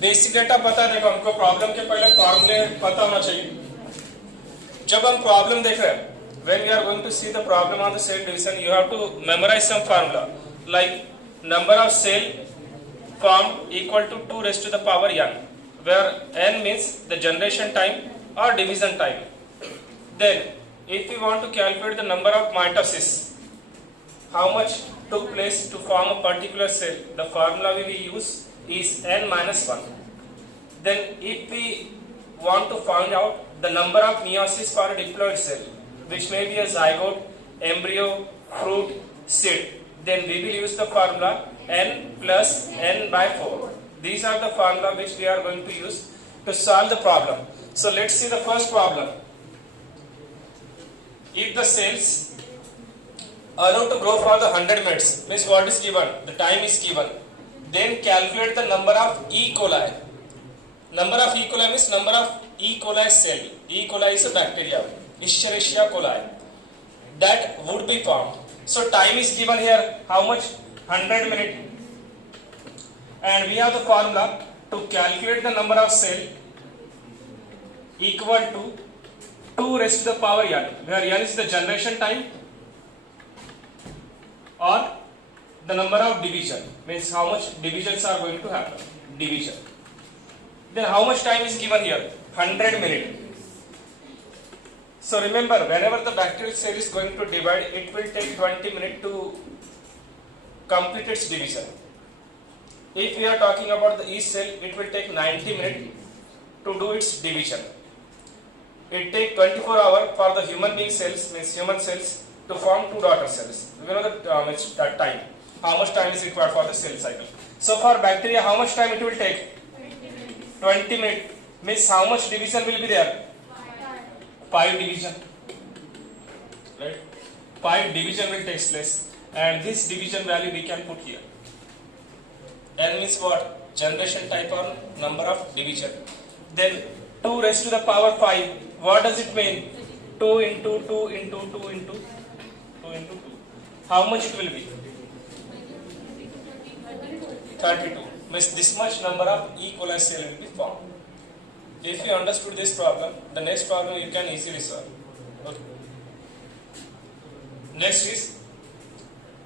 Basic data पता है। देखो हमको प्रॉब्लम के पहले फॉर्मूले पता होना चाहिए। जब हम प्रॉब्लम देख रहे हैं, when we are going to see the problem on the cell division, you have to memorize some formula like number of cell formed equal to 2 raised to the power n, where n means the generation time or division time. Then if we want to calculate the number of mitosis, how much took place to form a particular cell, the formula we will use is n minus 1. Then if we want to find out the number of meiosis for a diploid cell, which may be a zygote, embryo, fruit, seed, then we will use the formula n plus n by 4. These are the formula which we are going to use to solve the problem. So let's see the first problem. If the cells allowed to grow for the 100 minutes, means what is given, the time is given, then calculate the number of E. coli. Number of E. coli means number of E. coli cell. E. coli is a bacteria, Escherichia coli, that would be formed. So time is given here, how much? 100 minutes. And we have the formula to calculate the number of cell equal to 2 raised to the power n, where n is the generation time or the number of division, means how much divisions are going to happen, division. Then how much time is given here? 100 minutes. So remember, whenever the bacterial cell is going to divide, it will take 20 minutes to complete its division. If we are talking about the yeast cell, it will take 90 minutes to do its division. It takes 24 hours for the human being cells, means human cells, to form 2 daughter cells. You know that time. How much time is required for the cell cycle? So for bacteria, how much time it will take? 20 minutes. Means how much division will be there? 5 division. Right? 5 division will take place. And this division value we can put here. N means what? Generation type or number of division. Then 2 raised to the power 5. What does it mean? 2 into 2 into 2 into 2 into 2. How much it will be? 32. Means this much number of E. coli cell will be formed. If you understood this problem, the next problem you can easily solve. Okay. Next is,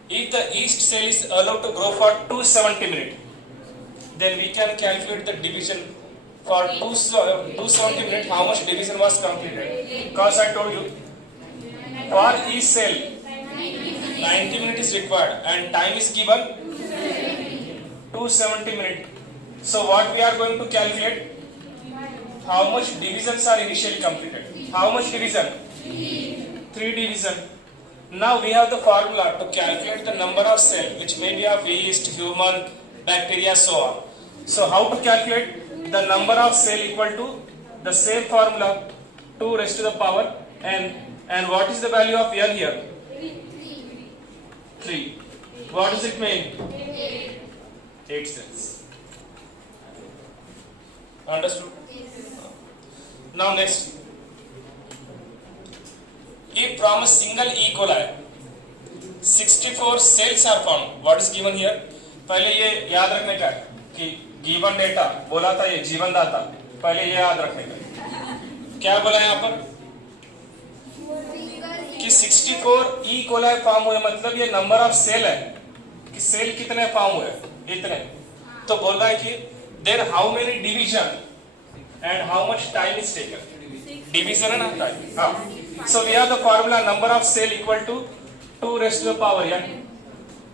if the yeast cell is allowed to grow for 270 minutes, then we can calculate the division for 270 minutes, how much division was completed. Because I told you, for yeast cell, 90 minutes is required and time is given 270 minutes. So what we are going to calculate? How much divisions are initially completed? How much division? 3 division. Now we have the formula to calculate the number of cells, which may be of yeast, human, bacteria, so on. So how to calculate the number of cell equal to the same formula, 2 raised to the power n. And what is the value of n here? 3. What does it mean? 8 cells. Understood? Now next. If from a single E. coli 64 cells are formed, what is given here? पहले ये याद रखने का कि given data बोला था, ये जीवन दाता, पहले ये याद रखने का। क्या बोला यहाँ पर? कि 64 E. coli फॉर्म हुए, मतलब ये नंबर ऑफ सेल है कि सेल कितने फॉर्म हुए, इतने। तो बोल रहा है कि then how many division and how much time is taken. Division है ना, टाइम। हाँ, so we have the formula number of cell equal to 2 raised to the power n.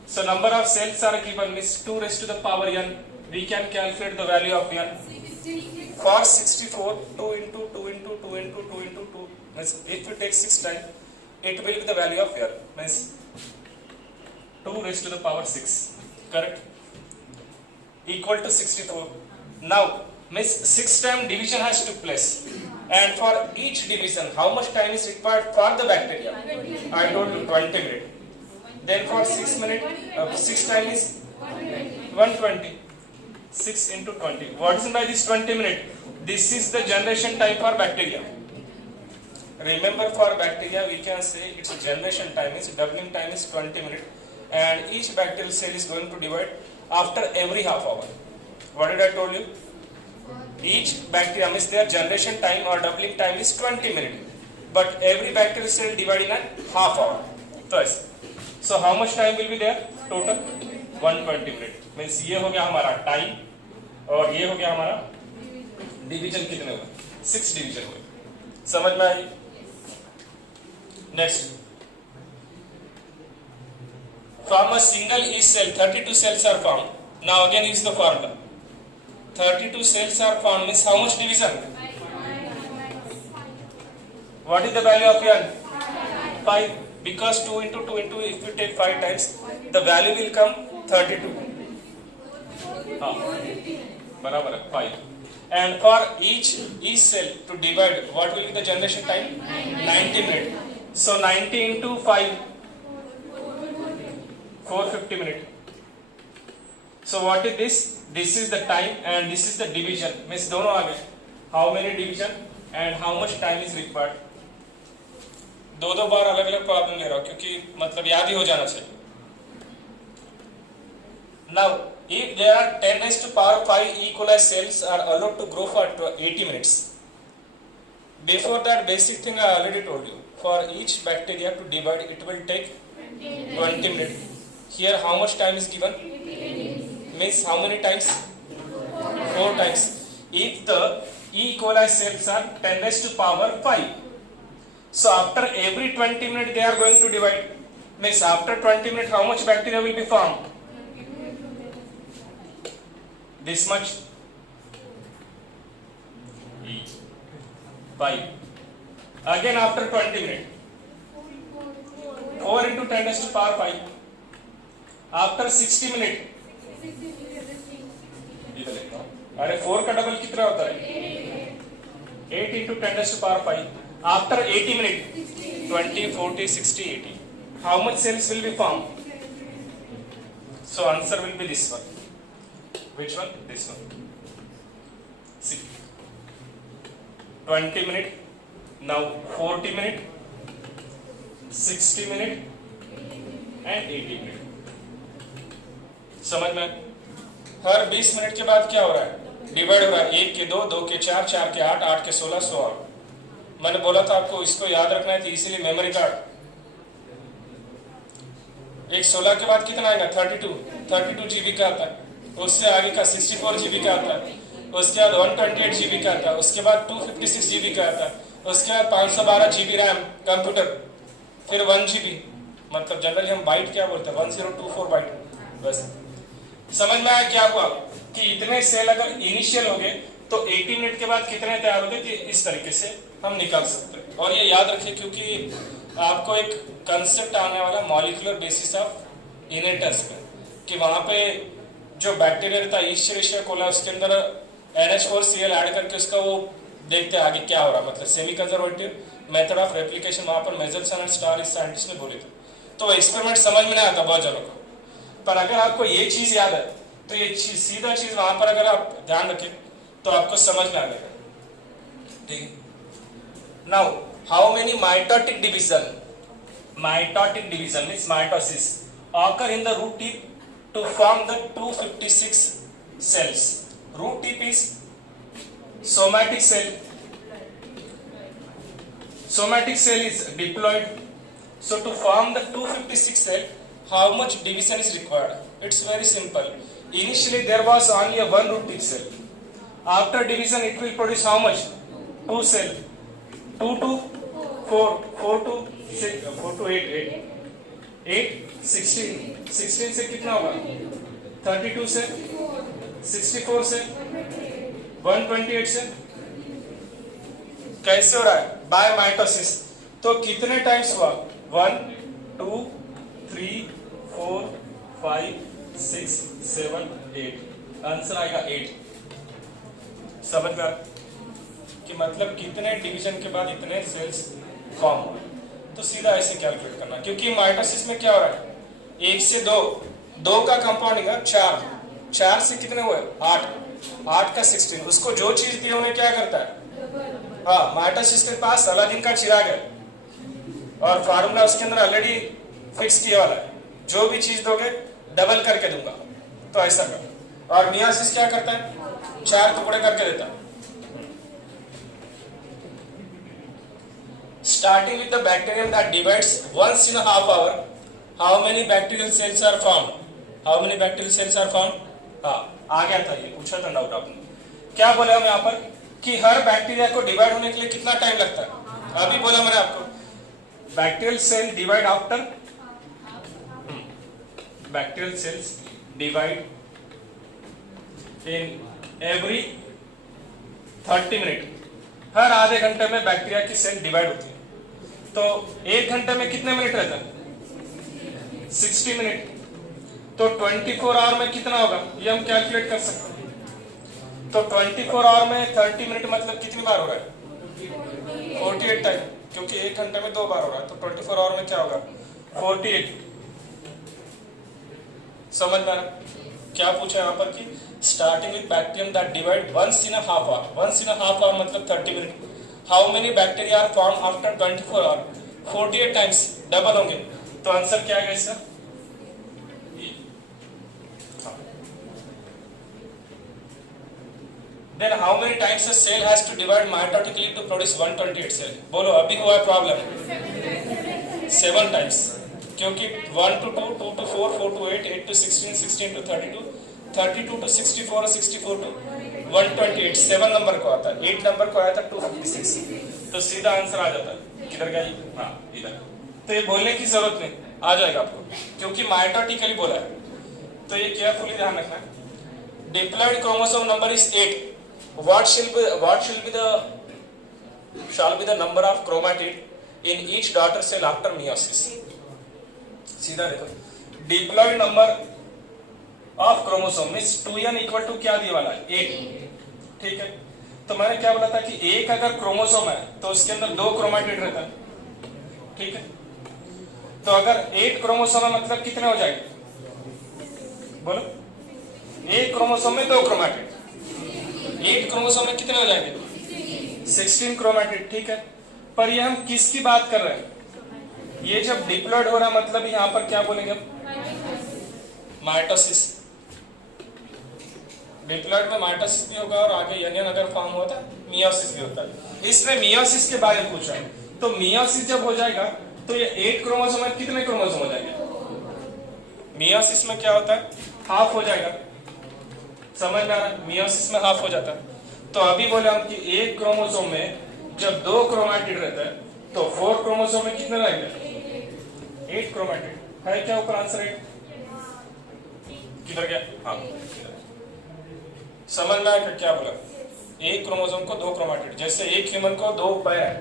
So number of cells are given means 2 raised to the power n. We can calculate the value of n. For 64, 2 into 2 into 2 into 2 into 2 means if we take 6 times, it will be the value of n means 2 raised to the power 6. Correct? Equal to 64. Now means 6 time division has took place. And for each division, how much time is required for the bacteria? I told you 20 minutes. Then for 6 minutes, 6 time is 120. 6 into 20. What is by this 20 minutes? This is the generation time for bacteria. Remember, for bacteria we can say its generation time is, doubling time is 20 minutes. And each bacterial cell is going to divide after every half hour. What did I told you? each bacteria means their generation time or doubling time is 20 minutes, but every bacterial cell divided in a half hour. Twice. So how much time will be there total? 120 minutes. Means ये हो गया हमारा time और ये हो गया हमारा division कितने हुए? 6 डिवीजन हुए. समझ में आई? Next, from a single yeast cell 32 cells are formed. Now again use the formula. 32 cells are formed means how much division? What is the value of n? 5. Because 2 into 2 into if you take 5 times, the value will come 32. बराबर है 5. And for each cell to divide, what will be the generation time? 90 minutes. So 90 into 5, 450 minutes. So what is this? This is the time and this is the division. Means दोनों आ गए. How many division and how much time is required? दो बार अलग अलग problem ले रहा हूँ क्योंकि मतलब याद ही हो जाना चाहिए. Now, if there are 10 raised to power 5 E. coli cells are allowed to grow for 80 minutes. Before that, basic thing I already told you. For each bacteria to divide, it will take 20 minutes. Here, how much time is given? Means how many times? 4 times. If the E. coli cells are 10 raised to power 5. So after every 20 minutes they are going to divide. Means after 20 minutes how much bacteria will be formed? This much. 5. Again after 20 minutes. 4 into 10 raised to power 5. After 60 minutes. इधर लिखता हूँ. अरे 4 का double कितना होता है? 8 into 10 raised to power 5. After 80 minutes, 20, 40, 60, 80. How much cells will be formed? So answer will be this one. Which one? This one. See. 20 minutes. Now 40 minutes, 60 minutes, and 80 minutes. समझ में? हर 20 मिनट के बाद क्या हो रहा है? डिवाइड हो रहा है. 1 के 2, 2 के 4, 4 के 8, 8 के 16, 16. मैंने बोला था आपको इसको याद रखना है तो इसीलिए मेमोरी कार्ड. एक 16 के बाद कितना आएगा? 32 जीबी का आता है. उससे आगे का 64 जीबी का आता है. उसके बाद 128 जीबी का आता है. उसके बाद 256 जीबी का आता है. उसके बाद 512 जीबी रैम कंप्यूटर. फिर 1 जीबी, मतलब जनरली हम बाइट क्या बोलते हैं? 1024 बाइट. बस समझ में आया क्या हुआ कि इतने सेल अगर इनिशियल हो गए तो 80 मिनट के बाद कितने तैयार हो गए कि इस तरीके से हम निकाल सकते हैं. और ये याद रखिए क्योंकि आपको एक कंसेप्ट आने वाला मॉलिक्यूलर बेसिस ऑफ इनहेरिटेंस में कि वहां पे जो बैक्टीरिया रहता है ईस्चेरिशिया कोला उसके अंदर NH4Cl ऐड करके उसका वो देखते हैं आगे क्या हो रहा है. मतलब semi conservative method of replication वहां पर मेजरसन एंड स्टार इस साइंटिस्ट ने बोले थे. तो एक्सपेरिमेंट समझ में नहीं आता बहुत जनों को. पर अगर आपको ये चीज याद है तो ये सीधा चीज वहां पर अगर आप ध्यान रखें तो आपको समझ में आ गया. ठीक है. Now, how many mitotic division? Mitotic division means mitosis occur in the root tip to form the 256 cells. Root tip is somatic cell. Somatic cell is diploid. So to form the 256 cell, how much division is required? It's very simple. Initially there was only a one root tip cell. After division it will produce how much? 2 cell. 2 to 4, 4 to 6, 4 to 8, 8, 16. 16 से कितना होगा? 32 से, 64 से, 128 से. कैसे हो रहा है? By mitosis. तो कितने टाइम्स हुआ? 1, 2, 3, 4, 5, 6, 7, 8. आंसर आएगा 8. समझ में कि मतलब कितने डिवीजन के बाद इतने सेल्स फॉर्म हुए. तो सीधा ऐसे कैलकुलेट करना क्योंकि माइटोसिस में क्या हो रहा है? 1 से 2, 2 का कंपाउंडिंग है 4, 4 से कितने हुए? 8, 8 का 16. उसको जो चीज दी उन्हें क्या करता है? हाँ, माइटोसिस के पास अलादीन का चिराग है और फार्मूला उसके अंदर ऑलरेडी फिक्स किया वाला है. जो भी चीज दोगे डबल करके दूंगा. तो ऐसा कर. और मियासिस क्या करता है? 4 टुकड़े करके देता है. starting with the bacterium that divides once in a half hour, how many bacterial cells are formed? How many bacterial cells are formed? हाँ, आ गया था, ये पूछा था डाउट आपने। क्या बोला हम यहाँ पर कि हर बैक्टीरिया को डिवाइड होने के लिए कितना टाइम लगता है? अभी बोला मैंने आपको, bacterial cell divide after, bacterial cells divide in every 30 minute. हर आधे घंटे में बैक्टीरिया की सेल डिवाइड होती है। तो एक घंटे में कितने मिनट रहता है? 60 मिनट। तो 24 आवर में कितना होगा ये हम कैलकुलेट कर सकते हैं। तो 24 आवर में 30 मिनट मतलब कितनी बार हो रहा है? 48 टाइम, क्योंकि एक घंटे में 2 बार हो रहा है। तो 24 आवर में क्या होगा? 48। समझ में आ रहा? क्या पूछा यहाँ पर कि starting with bacterium that divide once in a half hour. Once in a half hour मतलब 30 minute. How many bacteria are form after 24 hour? 48 times, double होंगे। तो आंसर क्या है इसका? Then how many times a cell has to divide mitotically to produce 128 cell? बोलो, अभी हुआ है प्रॉब्लम? 7 टाइम्स, क्योंकि 1 to 2, 2 to 4, 4 to 8, 8 to 16, 16 to 32, 32 to 64, 64 to 128, 7 number को आता है। 8 नंबर को आया था 256। तो सीधा आंसर आ जाता है। किधर गया? हाँ, इधर। तो ये बोलने की जरूरत नहीं, आ जाएगा आपको, क्योंकि माइटोटिकली बोला है। तो ये केयरफुली ध्यान रखना। Diploid chromosome number is 8. What shall be the number of chromatid in each daughter cell after meiosis? सीधा देखो, diploid number of chromosome means 2n equal to क्या दिया वाला है? 8। ठीक है, तो मैंने क्या बोला था कि एक अगर क्रोमोसोम है तो उसके अंदर 2 क्रोमैटिड रहता है। ठीक है, तो अगर 8 क्रोमोसोम है मतलब कितने हो जाएंगे? बोलो, एक क्रोमोसोम में 2 क्रोमैटिड। 8 क्रोमोसोम में कितने हो जाएंगे? 16 क्रोमैटिड। ठीक है, पर ये हम किसकी बात कर रहे हैं? ये जब डिप्लॉयड हो रहा मतलब यहाँ पर क्या बोलेंगे? माइटोसिस। डिप्लॉयड में माइटोसिस भी होगा और आगे यूनियन अगर फॉर्म होता है मियोसिस भी होता है। इसमें मियोसिस के बारे में पूछा है, तो मियोसिस जब हो जाएगा तो ये 8 क्रोमोसोम में कितने क्रोमोसोम हो जाएंगे? मियोसिस में क्या होता है? हाफ हो जाएगा। समझ में आ रहा है? मियोसिस में हाफ हो जाता है। तो अभी बोले हम कि एक क्रोमोसोम में जब 2 क्रोमैटिड रहता है तो 4 क्रोमोसोम में कितने रहेंगे? 8 क्रोमैटिड है। क्या ऊपर आंसर है? किधर गया? हाँ, समझ में आया क्या बोला? एक क्रोमोसोम को 2 क्रोमैटिड, जैसे एक ह्यूमन को 2 पैर है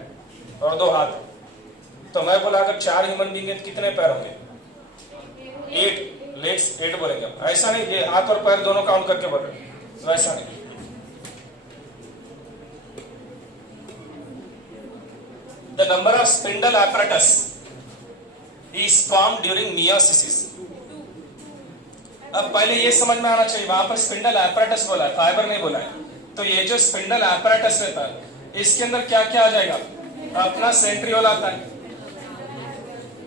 और 2 हाथ है। तो मैं बोला अगर 4 ह्यूमन बींग है तो कितने पैर होंगे? 8 लेग्स, 8 बोलेंगे। ऐसा नहीं ये हाथ और पैर दोनों काउंट करके बोल रहे, वैसा नहीं। The number of spindle apparatus is formed during meiosis. अब पहले ये समझ में आना चाहिए, वहां पर स्पिंडल apparatus बोला है, फाइबर नहीं बोला है। तो ये जो स्पिंडल apparatus रहता है इसके अंदर क्या क्या आ जाएगा? अपना सेंट्रियोल आता है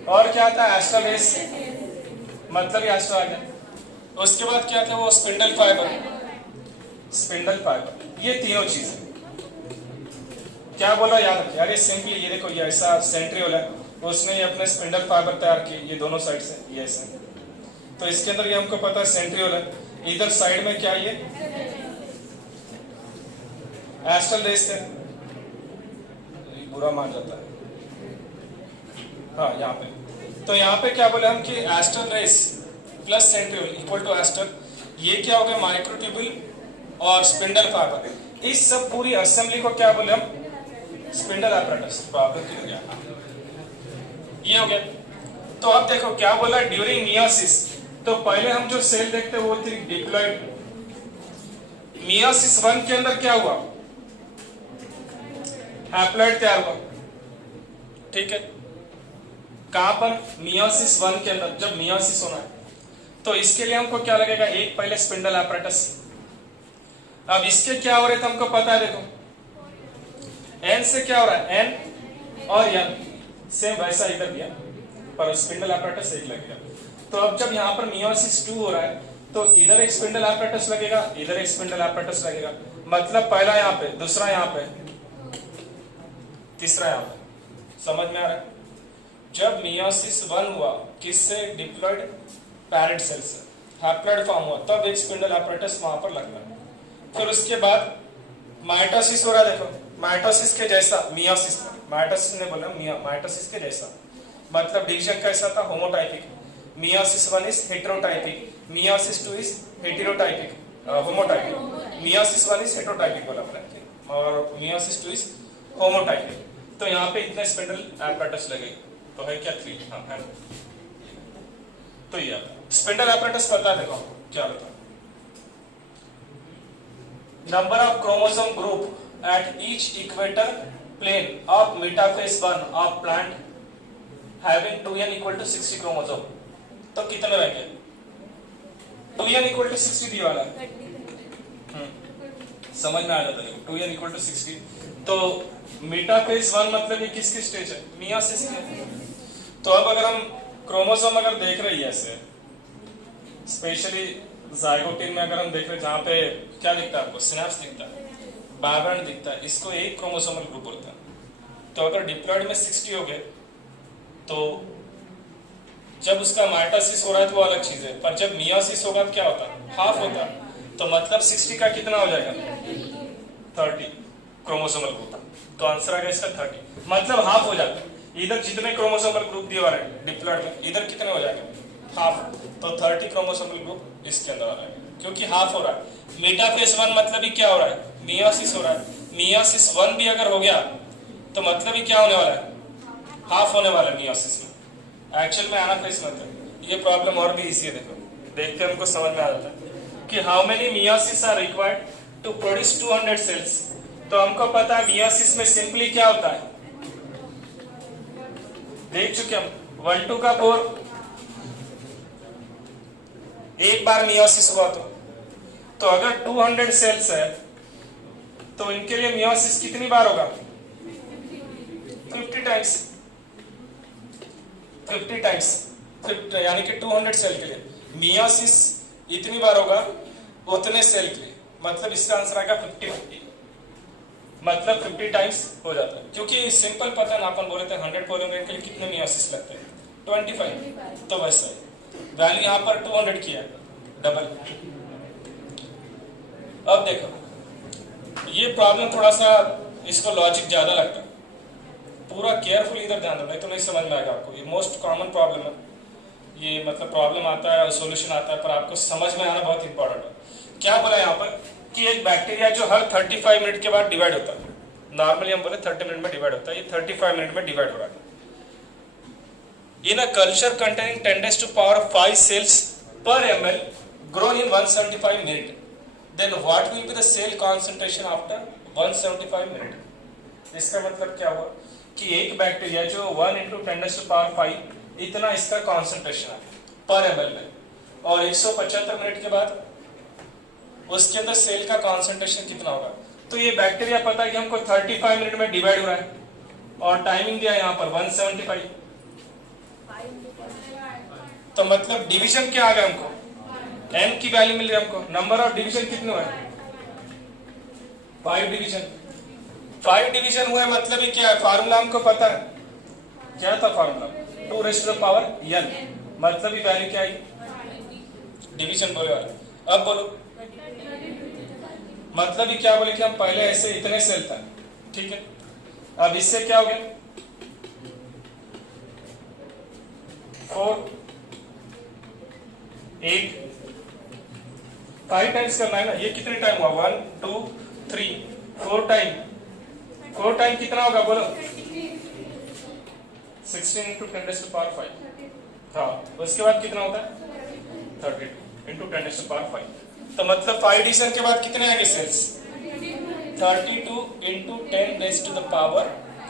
और क्या आता है? एस्ट्रोबेस, मतलब ये एस्ट्रो आ गया। उसके बाद क्या था? वो स्पिंडल फाइबर, स्पिंडल फाइबर, ये तीनों चीज क्या बोला याद रखिए। अरे सिंपली ये देखो, ये ऐसा सेंट्रियोल है, उसने ये अपने स्पिंडल फाइबर तैयार किए, ये दोनों साइड से ये ऐसे। तो इसके अंदर ये हमको पता है सेंट्रियोल है। इधर साइड में क्या ये एस्ट्रल रेस है, बुरा मान जाता है। हाँ, यहाँ पे तो यहाँ पे क्या बोले हम कि astral rays plus centriole equal to astral. ये क्या हो गया? माइक्रोट्यूब्यूल और स्पिंडल फाइबर। इस सब पूरी असेंबली को क्या बोले हम? Spindle apparatus। प्रॉब्लम हो गया, ये हो गया। तो अब देखो क्या बोला? During meiosis. तो पहले हम जो सेल देखते हैं वो थी डिप्लॉयड। मियोसिस 1 के अंदर क्या हुआ? हैप्लॉइड तैयार हुआ। ठीक है, कहां पर? मियोसिस 1 के अंदर, जब मियोसिस होना है तो इसके लिए हमको क्या लगेगा? एक पहले स्पिंडल apparatus। अब इसके क्या हो रहे थे हमको पता है, देखो एन से क्या हो रहा है? एन और एन सेम वैसा इधर दिया, पर स्पिंडल apparatus एक लगेगा। तो अब जब यहाँ पर मियोसिस 2 हो रहा है तो इधर एक स्पिंडल apparatus लगेगा, इधर एक स्पिंडल apparatus लगेगा। मतलब पहला यहाँ पे, दूसरा यहाँ पे, तीसरा यहाँ पे। समझ में आ रहा है? जब मियोसिस 1 हुआ किससे? डिप्लॉइड पैरेंट सेल से, हैप्लॉइड फॉर्म हुआ, तब एक स्पिंडल apparatus वहां पर लगता है। फिर उसके बाद माइटोसिस हो रहा है। देखो माइटोसिस के जैसा मियोसिस, माइटोसिस ने बोला माइटोसिस के जैसा, मतलब डिवीजन कैसा था? Homotypic. Meiosis 1 is heterotypic, meiosis 2 is heterotypic, homotypic. Meiosis 1 is heterotypic बोला मैंने, और मियोसिस 2 इज होमोटाइपिक। तो यहाँ पे इतने स्पिंडल apparatus लगे, तो है क्या? 3। हाँ है। तो ये स्पिंडल apparatus पता है, देखो क्या होता है? Number of chromosome group at each equator plane of metaphase 1 of plant having 2n equal to 60 chromosome. तो कितने रहेंगे? 2n equal to 60 दी वाला है। समझ में आ जाता है? 2n equal to 60। तो मेटाफेज 1 मतलब ये किसकी स्टेज है? मियोसिस की। तो अब अगर हम क्रोमोसोम अगर देख रहे हैं ऐसे, स्पेशली जाइगोटिन में अगर हम देख रहे हैं, जहाँ पे क्या दिखता है आपको? सिनेप्स दिखता है, बाइबैंड दिखता है, इसको एक क्रोमोसोमल ग्रुप बोलते हैं। तो अगर डिप्लॉइड में 60 हो गए, तो जब उसका माइटोसिस हो रहा है तो वो अलग चीज है, पर जब मियोसिस होगा तो क्या होता है? हाफ होता है। तो मतलब 60 का कितना हो जाएगा? 30 क्रोमोसोमल ग्रुप। तो आंसर आ गया इसका 30, मतलब हाफ हो जाता है। इधर जितने क्रोमोसोमल ग्रुप दिए हुए हैं डिप्लॉइड में, इधर कितने हो जाएंगे? हाफ। तो 30 क्रोमोसोमल ग्रुप इसके अंदर आ रहा है, क्योंकि हाफ हो रहा है। मेटाफेज 1 मतलब ही क्या हो रहा है? मियोसिस हो रहा है। मियोसिस 1 भी अगर हो गया तो मतलब ही क्या होने वाला है? हाफ होने वाला है मियोसिस में। एक्चुअल में एनाफेज मतलब ये प्रॉब्लम और भी इजी है। देखो देखते हमको समझ में आ जाता है कि how many meiosis are required to produce 200 cells. तो हमको पता है मियोसिस में सिंपली क्या होता है, देख चुके हम 1 2 का 4। एक बार मियोसिस हुआ तो अगर 200 सेल्स है तो इनके लिए मियोसिस कितनी बार होगा? 50 टाइम्स, 50 टाइम्स, यानी कि 200 सेल के लिए मियोसिस इतनी बार होगा उतने सेल के लिए, मतलब इसका आंसर आएगा 50-50, मतलब 50 टाइम्स हो जाता है। क्योंकि सिंपल पता है ना, अपन बोले थे 100 पोलोमेरेज के लिए कितने मियोसिस लगते हैं? 25। तो वैसे वैल्यू यहाँ पर 200 किया डबल। अब देखो ये प्रॉब्लम थोड़ा सा इसको लॉजिक ज्यादा लगता है, पूरा केयरफुल इधर ध्यान दो, नहीं तो नहीं समझ में आएगा आपको। ये मोस्ट कॉमन प्रॉब्लम है, ये मतलब प्रॉब्लम आता है और सॉल्यूशन आता है, पर आपको समझ में आना बहुत इंपॉर्टेंट है। क्या बोला यहाँ पर कि एक बैक्टीरिया जो हर 35 मिनट के बाद डिवाइड होता है, नॉर्मली हम बोले 30 मिनट में डिवाइड होता है, ये 35 मिनट में डिवाइड हो रहा है। In a culture containing 10⁻⁵ cells per ml grown in 175 minute, then what will be the cell concentration after 175 minute? इसका मतलब क्या हुआ कि एक बैक्टीरिया जो 1 × 10⁵ इतना इसका कॉन्सेंट्रेशन है पर ml में, और 175 मिनट के बाद उसके अंदर सेल का कॉन्सेंट्रेशन कितना होगा। तो ये बैक्टीरिया पता है कि हमको 35 मिनट में डिवाइड हो रहा है, और टाइमिंग दिया यहाँ पर 175। तो मतलब डिवीजन क्या आ गया हमको? n की वैल्यू मिल रही है हमको। नंबर ऑफ डिवीजन कितने हुए? 5 डिवीजन। 5 डिवीजन हुए मतलब ही क्या है? फार्मूला हमको पता है, क्या था फार्मूला? 2⁻n, मतलब ही वैल्यू क्या आई? डिवीजन बोले वाले। अब बोलो मतलब ही क्या बोले कि हम पहले ऐसे इतने सेल था, ठीक है, अब इससे क्या हो गया? 4 8 5 टाइम्स करना है ना। ये कितने टाइम हुआ? 1 2 3 4 टाइम। 4 टाइम कितना होगा बोलो? 16 × 10⁵। हाँ, उसके बाद कितना होता है? 32 × 10⁵। तो मतलब 5 डिवीजन के बाद कितने आएंगे सेल्स? 32 ×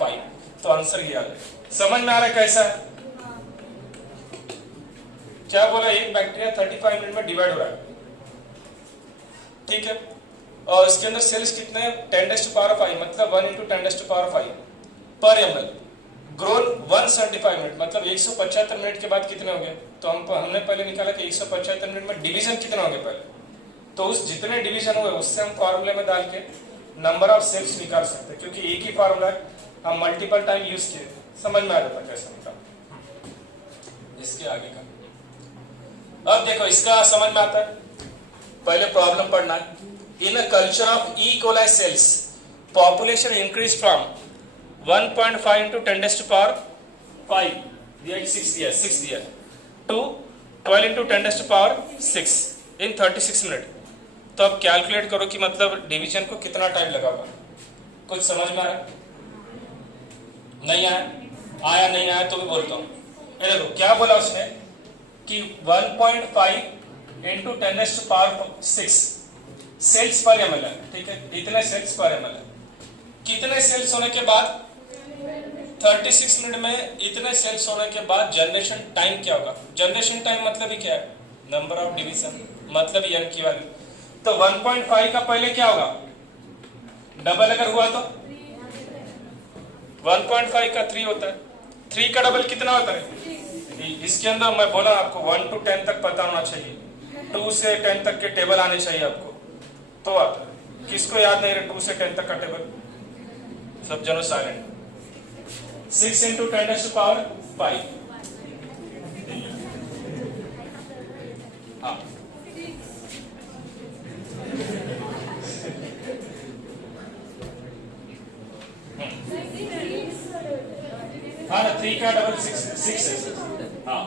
10⁵। तो आंसर ये आ गया। समझ में आ रहा है कैसा है? क्या बोला? एक बैक्टीरिया 35 मिनट में डिवाइड हो रहा है, ठीक है, और इसके अंदर सेल्स कितने हैं? 10⁵, मतलब 1 × 10⁵ पर ml, ग्रोन 175 मिनट, मतलब 175 मिनट के बाद कितने होंगे? तो हमने पहले निकाला कि 175 मिनट में डिवीजन कितने होंगे पहले, तो उस जितने डिवीजन हुए उससे हम फॉर्मूले में डाल के नंबर ऑफ सेल्स निकाल सकते हैं, क्योंकि एक ही फार्मूला हम मल्टीपल टाइम यूज किए। समझ में आ जाता कैसे होता। इसके आगे का अब देखो, इसका समझ में आता है। पहले प्रॉब्लम पढ़ना है। In a culture of E coli cells population increase from 1.5 into 10 to the power 5 the 6th year to 12 into 10 to the power 6 in 36 minute. तो अब कैलकुलेट करो कि मतलब डिवीजन को कितना टाइम लगा होगा। कुछ समझ में आया? नहीं आया? आया नहीं आया तो भी बोलता हूँ। ये देखो क्या बोला उसने कि 1.5 into 10 to the power 6 sales पर एमएल है, ठीक है, इतने सेल्स पर एमएल है। कितने सेल्स होने के बाद 36 मिनट में इतने सेल्स होने के बाद जनरेशन टाइम क्या होगा? जनरेशन टाइम मतलब ही क्या है? नंबर ऑफ डिवीजन, मतलब n की वैल्यू। तो 1.5 का पहले क्या होगा? डबल अगर हुआ तो 1.5 का 3 होता है। 3 का डबल कितना होता है? इसके अंदर मैं बोला आपको 1 to 10 तक पता होना चाहिए, 2 से 10 तक के टेबल आने चाहिए आपको, तो आता है। किसको याद नहीं रहे 2 से 10 तक का टेबल? सब जनो silent. 6 into 10 to the power 5। हाँ हाँ ना, 3 का डबल 6 है। हाँ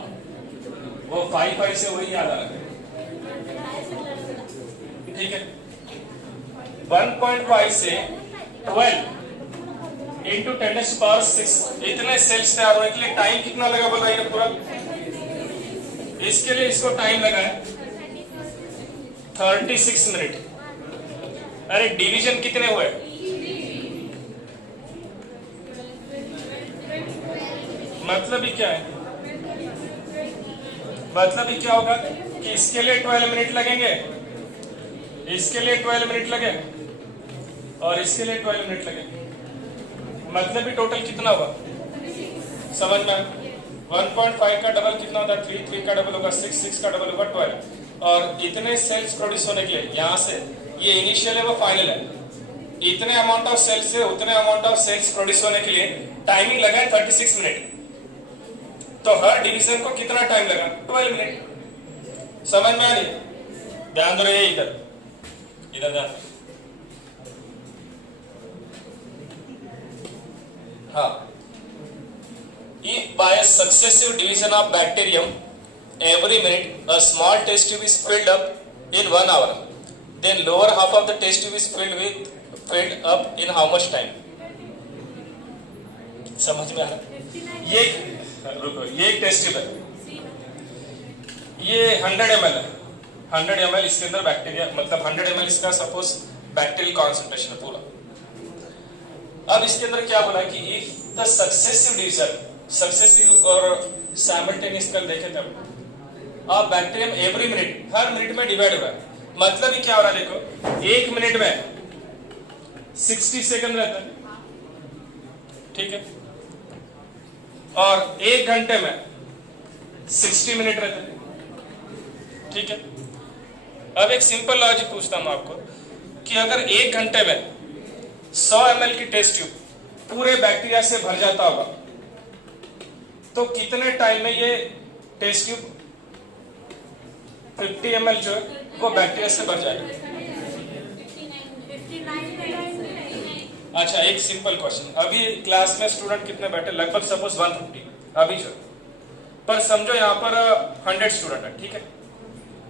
वो 5 से वही याद आ रहा है, ठीक है। 1.5 से 12 into 10 to the power 6 इतने सेल्स तैयार होने के लिए टाइम कितना लगा बताइए पूरा? इसके लिए इसको टाइम लगा है 36 मिनट। अरे डिवीजन कितने हुए? मतलब ही क्या है? मतलब ही क्या होगा कि इसके लिए 12 मिनट लगेंगे, इसके लिए 12 मिनट लगे और इसके लिए 12 मिनट लगे। मतलब भी टोटल कितना होगा? समझ में? 1.5 का डबल कितना होता है? 3, 3 का डबल होगा 6, 6 का डबल होगा 12। और इतने सेल्स प्रोड्यूस होने के लिए यहाँ से ये इनिशियल है वो फाइनल है, इतने अमाउंट ऑफ सेल्स से उतने अमाउंट ऑफ सेल्स प्रोड्यूस होने के लिए टाइमिंग लगा है 36 मिनट। तो हर डिवीजन को कितना टाइम लगा? 12 मिनट। समझ में आ रही? ध्यान दो रहे इधर इधर ध्यान। हाँ, if by a successive division of bacterium every minute a small test tube is filled up in 1 hour, then lower half of the test tube is filled up in how much time? समझ में आ रहा? ये रुको, ये एक test tube है, ये 100 ml है। 100 ml इसके अंदर बैक्टीरिया, मतलब 100 ml इसका सपोज बैक्टीरियल कॉन्सेंट्रेशन है पूरा। अब इसके अंदर क्या बोला कि if the successive division, successive और साइमल्टेनियस कर देखे तब अब बैक्टीरियम एवरी मिनट, हर मिनट में डिवाइड हुआ है। मतलब ही क्या हो रहा है? देखो 1 मिनट में 60 सेकंड रहता है, ठीक है, और 1 घंटे में 60 मिनट रहते हैं, ठीक है। अब एक सिंपल लॉजिक पूछता हूं आपको कि अगर 1 घंटे में 100 ml की टेस्ट ट्यूब पूरे बैक्टीरिया से भर जाता होगा तो कितने टाइम में ये टेस्ट ट्यूब 50 ml जो है वो बैक्टीरिया से भर जाएगा? अच्छा, एक सिंपल क्वेश्चन, अभी क्लास में स्टूडेंट कितने बैठे? लगभग सपोज 150 अभी जो, पर समझो यहाँ पर 100 स्टूडेंट है, ठीक है।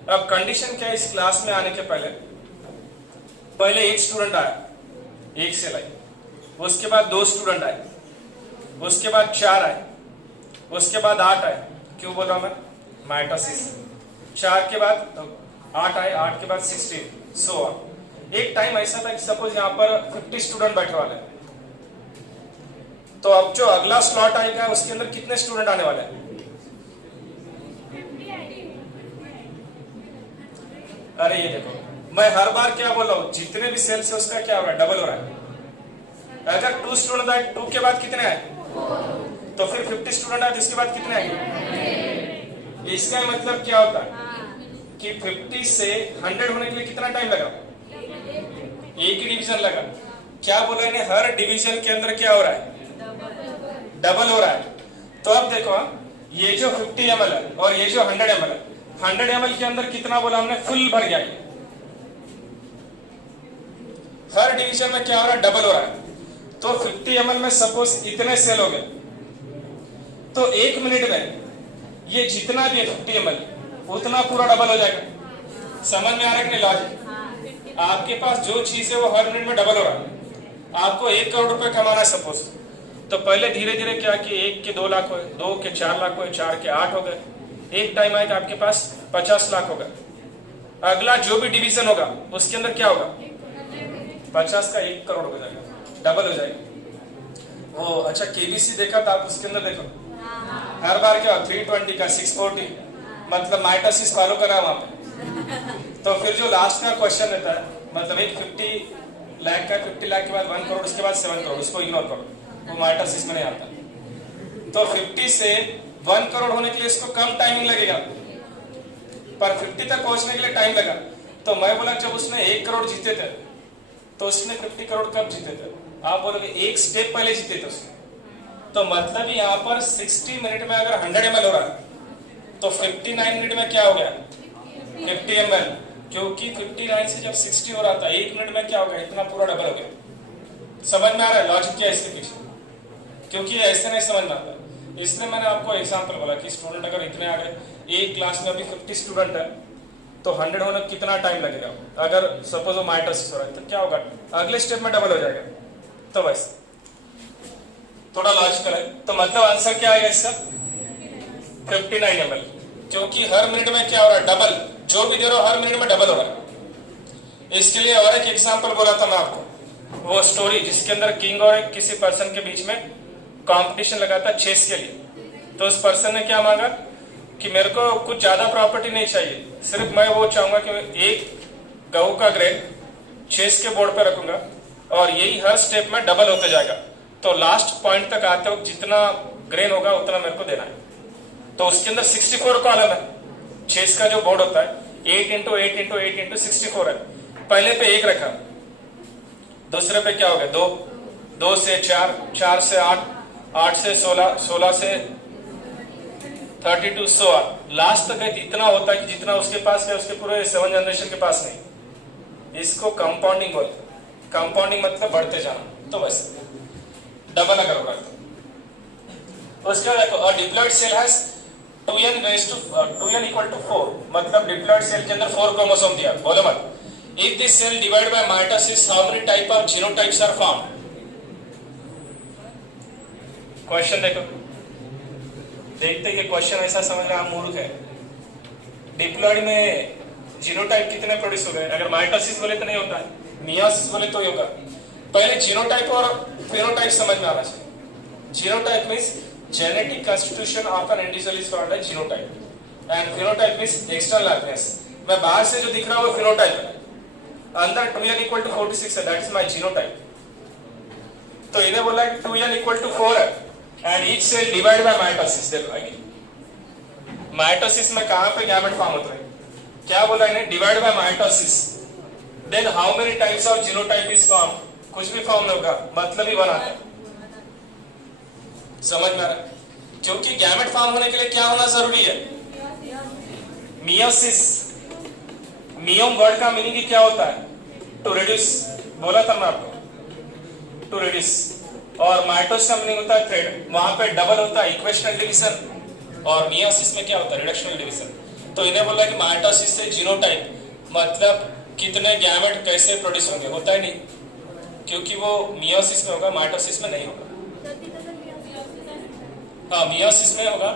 अब कंडीशन क्या है? इस क्लास में आने के पहले एक स्टूडेंट आया, एक सेल आई, उसके बाद 2 स्टूडेंट आए, उसके बाद 4 आए, उसके बाद 8 आए। क्यों बोल रहा हूं मैं? माइटोसिस। 4 के बाद 8 आए, 8 के बाद 16, सो ऑन। एक टाइम ऐसा था कि सपोज यहाँ पर 50 स्टूडेंट बैठे वाले हैं, तो अब जो अगला स्लॉट आएगा उसके अंदर कितने स्टूडेंट आने वाले हैं? अरे ये देखो, मैं हर बार क्या बोल रहा हूँ, जितने भी सेल्स है उसका क्या हो रहा है? डबल हो रहा है। अगर 2 स्टूडेंट आए, 2 के बाद कितने आए? तो फिर 50 स्टूडेंट आए, जिसके बाद कितने आएंगे? इसका मतलब क्या होता है कि 50 से 100 होने के लिए कितना टाइम लगा? एक ही डिवीजन लगा। क्या बोला इन्हें? हर डिवीजन के अंदर क्या हो रहा है? डबल हो रहा है। तो अब देखो ये जो 50 ml है और ये जो 100 ml है, 100 ml के अंदर कितना बोला हमने, फुल भर गया ये। हर डिवीजन में क्या हो रहा है, डबल हो रहा है। तो 50 ml में सपोज इतने सेल हो गए, तो 1 मिनट में ये जितना भी है 50 ml उतना पूरा डबल हो जाएगा। समझ में आ रहा है कि नहीं लॉजिक? आपके पास जो चीज है वो हर मिनट में डबल हो रहा है। आपको 1 करोड़ रुपए कमाना है सपोज, तो पहले धीरे धीरे क्या कि 1 के 2 लाख हो, 2 के 4 लाख हो, 4 के 8 हो गए, एक टाइम आएगा आपके पास 50 लाख होगा। अगला जो भी डिवीजन होगा उसके अंदर क्या होगा, 50 का 1 करोड़ हो जाएगा, डबल हो जाएगा। वो अच्छा केबीसी देखा था आप, उसके अंदर देखो हर बार क्या 320 का 640, मतलब माइटोसिस फॉलो करा वहां पे। तो फिर जो लास्ट का क्वेश्चन रहता है, मतलब एक 50 लाख का, 50 लाख के बाद 1 करोड़, उसके बाद 7 करोड़, उसको इग्नोर करो, वो माइटोसिस में नहीं आता। तो 50 से 1 करोड़ होने के लिए इसको कम टाइमिंग लगेगा, पर 50 तक पहुंचने के लिए टाइम लगा। तो मैं बोला जब उसने 1 करोड़ जीते थे तो उसने 50 करोड़ कब जीते थे? आप बोलोगे एक स्टेप पहले जीते थे उसने। तो मतलब यहाँ पर 60 मिनट में अगर 100 ml हो रहा है तो 59 मिनट में क्या हो गया, 50 ml, क्योंकि 59 से जब 60 हो रहा था 1 मिनट में क्या हो गया, इतना पूरा डबल हो गया। समझ में आ रहा है लॉजिक क्या है इसके पीछे? क्योंकि ऐसे नहीं समझ में आता, इसलिए मैंने आपको एग्जांपल बोला कि स्टूडेंट अगर इतने आ गए, एक क्लास में अभी 50 स्टूडेंट है, तो 100 होने कितना टाइम लगेगा? अगर सपोज वो माइटोसिस हो रहा है तो क्या होगा, अगले स्टेप में डबल हो जाएगा। तो बस थोड़ा लॉजिकल है। तो मतलब आंसर क्या आएगा इसका, 59 ml, क्योंकि हर मिनट में क्या हो रहा है, डबल, जो भी दे रहा हो हर मिनट में डबल हो रहा है। इसके लिए और एक एग्जांपल बोला था मैं आपको, वो स्टोरी जिसके अंदर किंग और किसी पर्सन के बीच में कंपटीशन लगा था चेस के लिए। तो उस पर्सन ने क्या मांगा कि मेरे को कुछ ज्यादा प्रॉपर्टी नहीं चाहिए, सिर्फ मैं वो चाहूंगा कि एक गहू का ग्रेन चेस के बोर्ड पे रखूंगा और यही हर स्टेप में डबल होते जाएगा। तो लास्ट पॉइंट तक आते वक्त जितना ग्रेन होगा उतना मेरे को देना है। तो उसके अंदर 64 कॉलम है, चेस का जो बोर्ड होता है 8 into 8 into 8 into 64 है। पहले पे 1 रखा, दूसरे पे क्या हो गया 2, 2 से 4, 4 से 8, 8 से 16, 16 से 32, 100, लास्ट तक इतना होता है कि जितना उसके पास है उसके पूरे 7 जनरेशन के पास नहीं। इसको कंपाउंडिंग बोलते हैं। कंपाउंडिंग मतलब बढ़ते जाना। तो बस डबल अगर होगा तो उसके बाद देखो diploid cell has 2n raised to 2n equal to 4, मतलब डिप्लॉयड सेल के अंदर 4 क्रोमोसोम दिया। बोलो मत, if this cell divided by mitosis how many type of genotypes are formed? Question देखो, देखते कि क्वेश्चन ऐसा समझना आप मूर्ख है। डिप्लॉयड में जीनोटाइप कितने प्रोड्यूस हो गए? अगर माइटोसिस बोले तो नहीं होता है, मियोसिस बोले तो ही होगा। पहले जीनोटाइप और फेनोटाइप समझ में आना चाहिए। Genotype means genetic constitution of an individual is called as genotype and phenotype means external appearance. मैं बाहर से जो दिख रहा है वो फेनोटाइप है, अंदर 2n equal to 46 है, दैट इज माय जीनोटाइप। तो इन्हें बोला है 2n equal to 4 है and each cell divide by mitosis. देखो आगे माइटोसिस में कहां पे गैमेट फॉर्म होता है, क्या बोला इन्हें, divide by mitosis. Then how many types of genotype is form, कुछ भी फॉर्म नहीं होगा, मतलब ही बना है। समझ में आ रहा है? क्योंकि गैमेट फॉर्म होने के लिए क्या होना जरूरी है, मियोसिस। मियोम वर्ड का मीनिंग ही क्या होता है, टू रिड्यूस, बोला था मैं आपको, टू रिड्यूस। और माइटोसिस का मीनिंग होता है थ्रेड, वहां पे डबल होता है इक्वेशनल डिवीजन, और मियोसिस में क्या होता है रिडक्शनल डिवीजन। तो इन्हें बोला कि माइटोसिस से जीनोटाइप, मतलब कितने गैमेट कैसे प्रोड्यूस होंगे, होता है नहीं, क्योंकि वो मियोसिस में होगा, माइटोसिस में नहीं होगा। हाँ मियोसिस में होगा।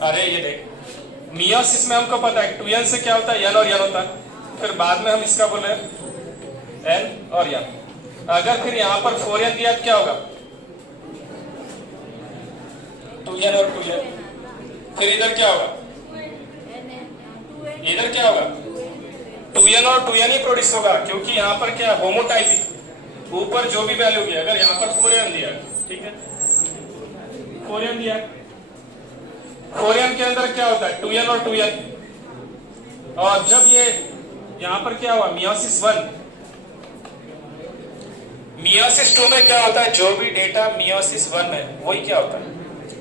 अरे ये देख, मियोसिस में हमको पता है 2n से क्या होता है, n और n होता है, फिर बाद में हम इसका बोले n और n। अगर फिर यहाँ पर 4n दिया तो क्या होगा, 2n और 2n। फिर इधर क्या होगा, इधर क्या होगा, 2n और 2n ही प्रोड्यूस होगा, क्योंकि यहाँ पर क्या होमोटाइपिक, ऊपर जो भी वैल्यू दिया, अगर यहाँ पर 4n दिया, ठीक है 4n दिया, 4n के अंदर क्या होता है 2n और 2n। और जब ये यहाँ पर क्या हुआ मियोसिस 1, मियोसिस 2 में क्या होता है, जो भी डेटा मियोसिस 1 में वही क्या होता है,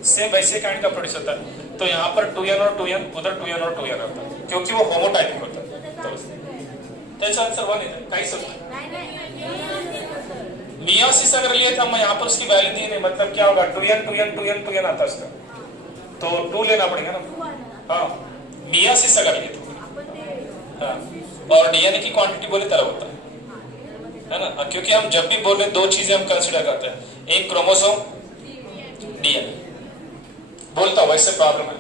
सेम वैसे काइंड का प्रोड्यूस होता है। तो यहाँ पर 2n और 2n, उधर 2n और 2n होता है, क्योंकि वो होमोटाइपिक होता है। तो इसका आंसर 1 है। काई सोचते मियोसिस अगर लिए था, मैं यहाँ पर उसकी वैल्यू दी नहीं, मतलब क्या होगा, 2n 2n 2n 2n आता है उसका, तो 2 लेना पड़ेगा ना। हाँ, मियोसिस अगर लिए तो हाँ, और डीएनए की क्वांटिटी बोले तरह होता है ना, क्योंकि हम जब भी बोल रहे दो चीजें हम कंसिडर करते हैं, एक क्रोमोसोम, डीएनए बोलता हूं, वैसे प्रॉब्लम है।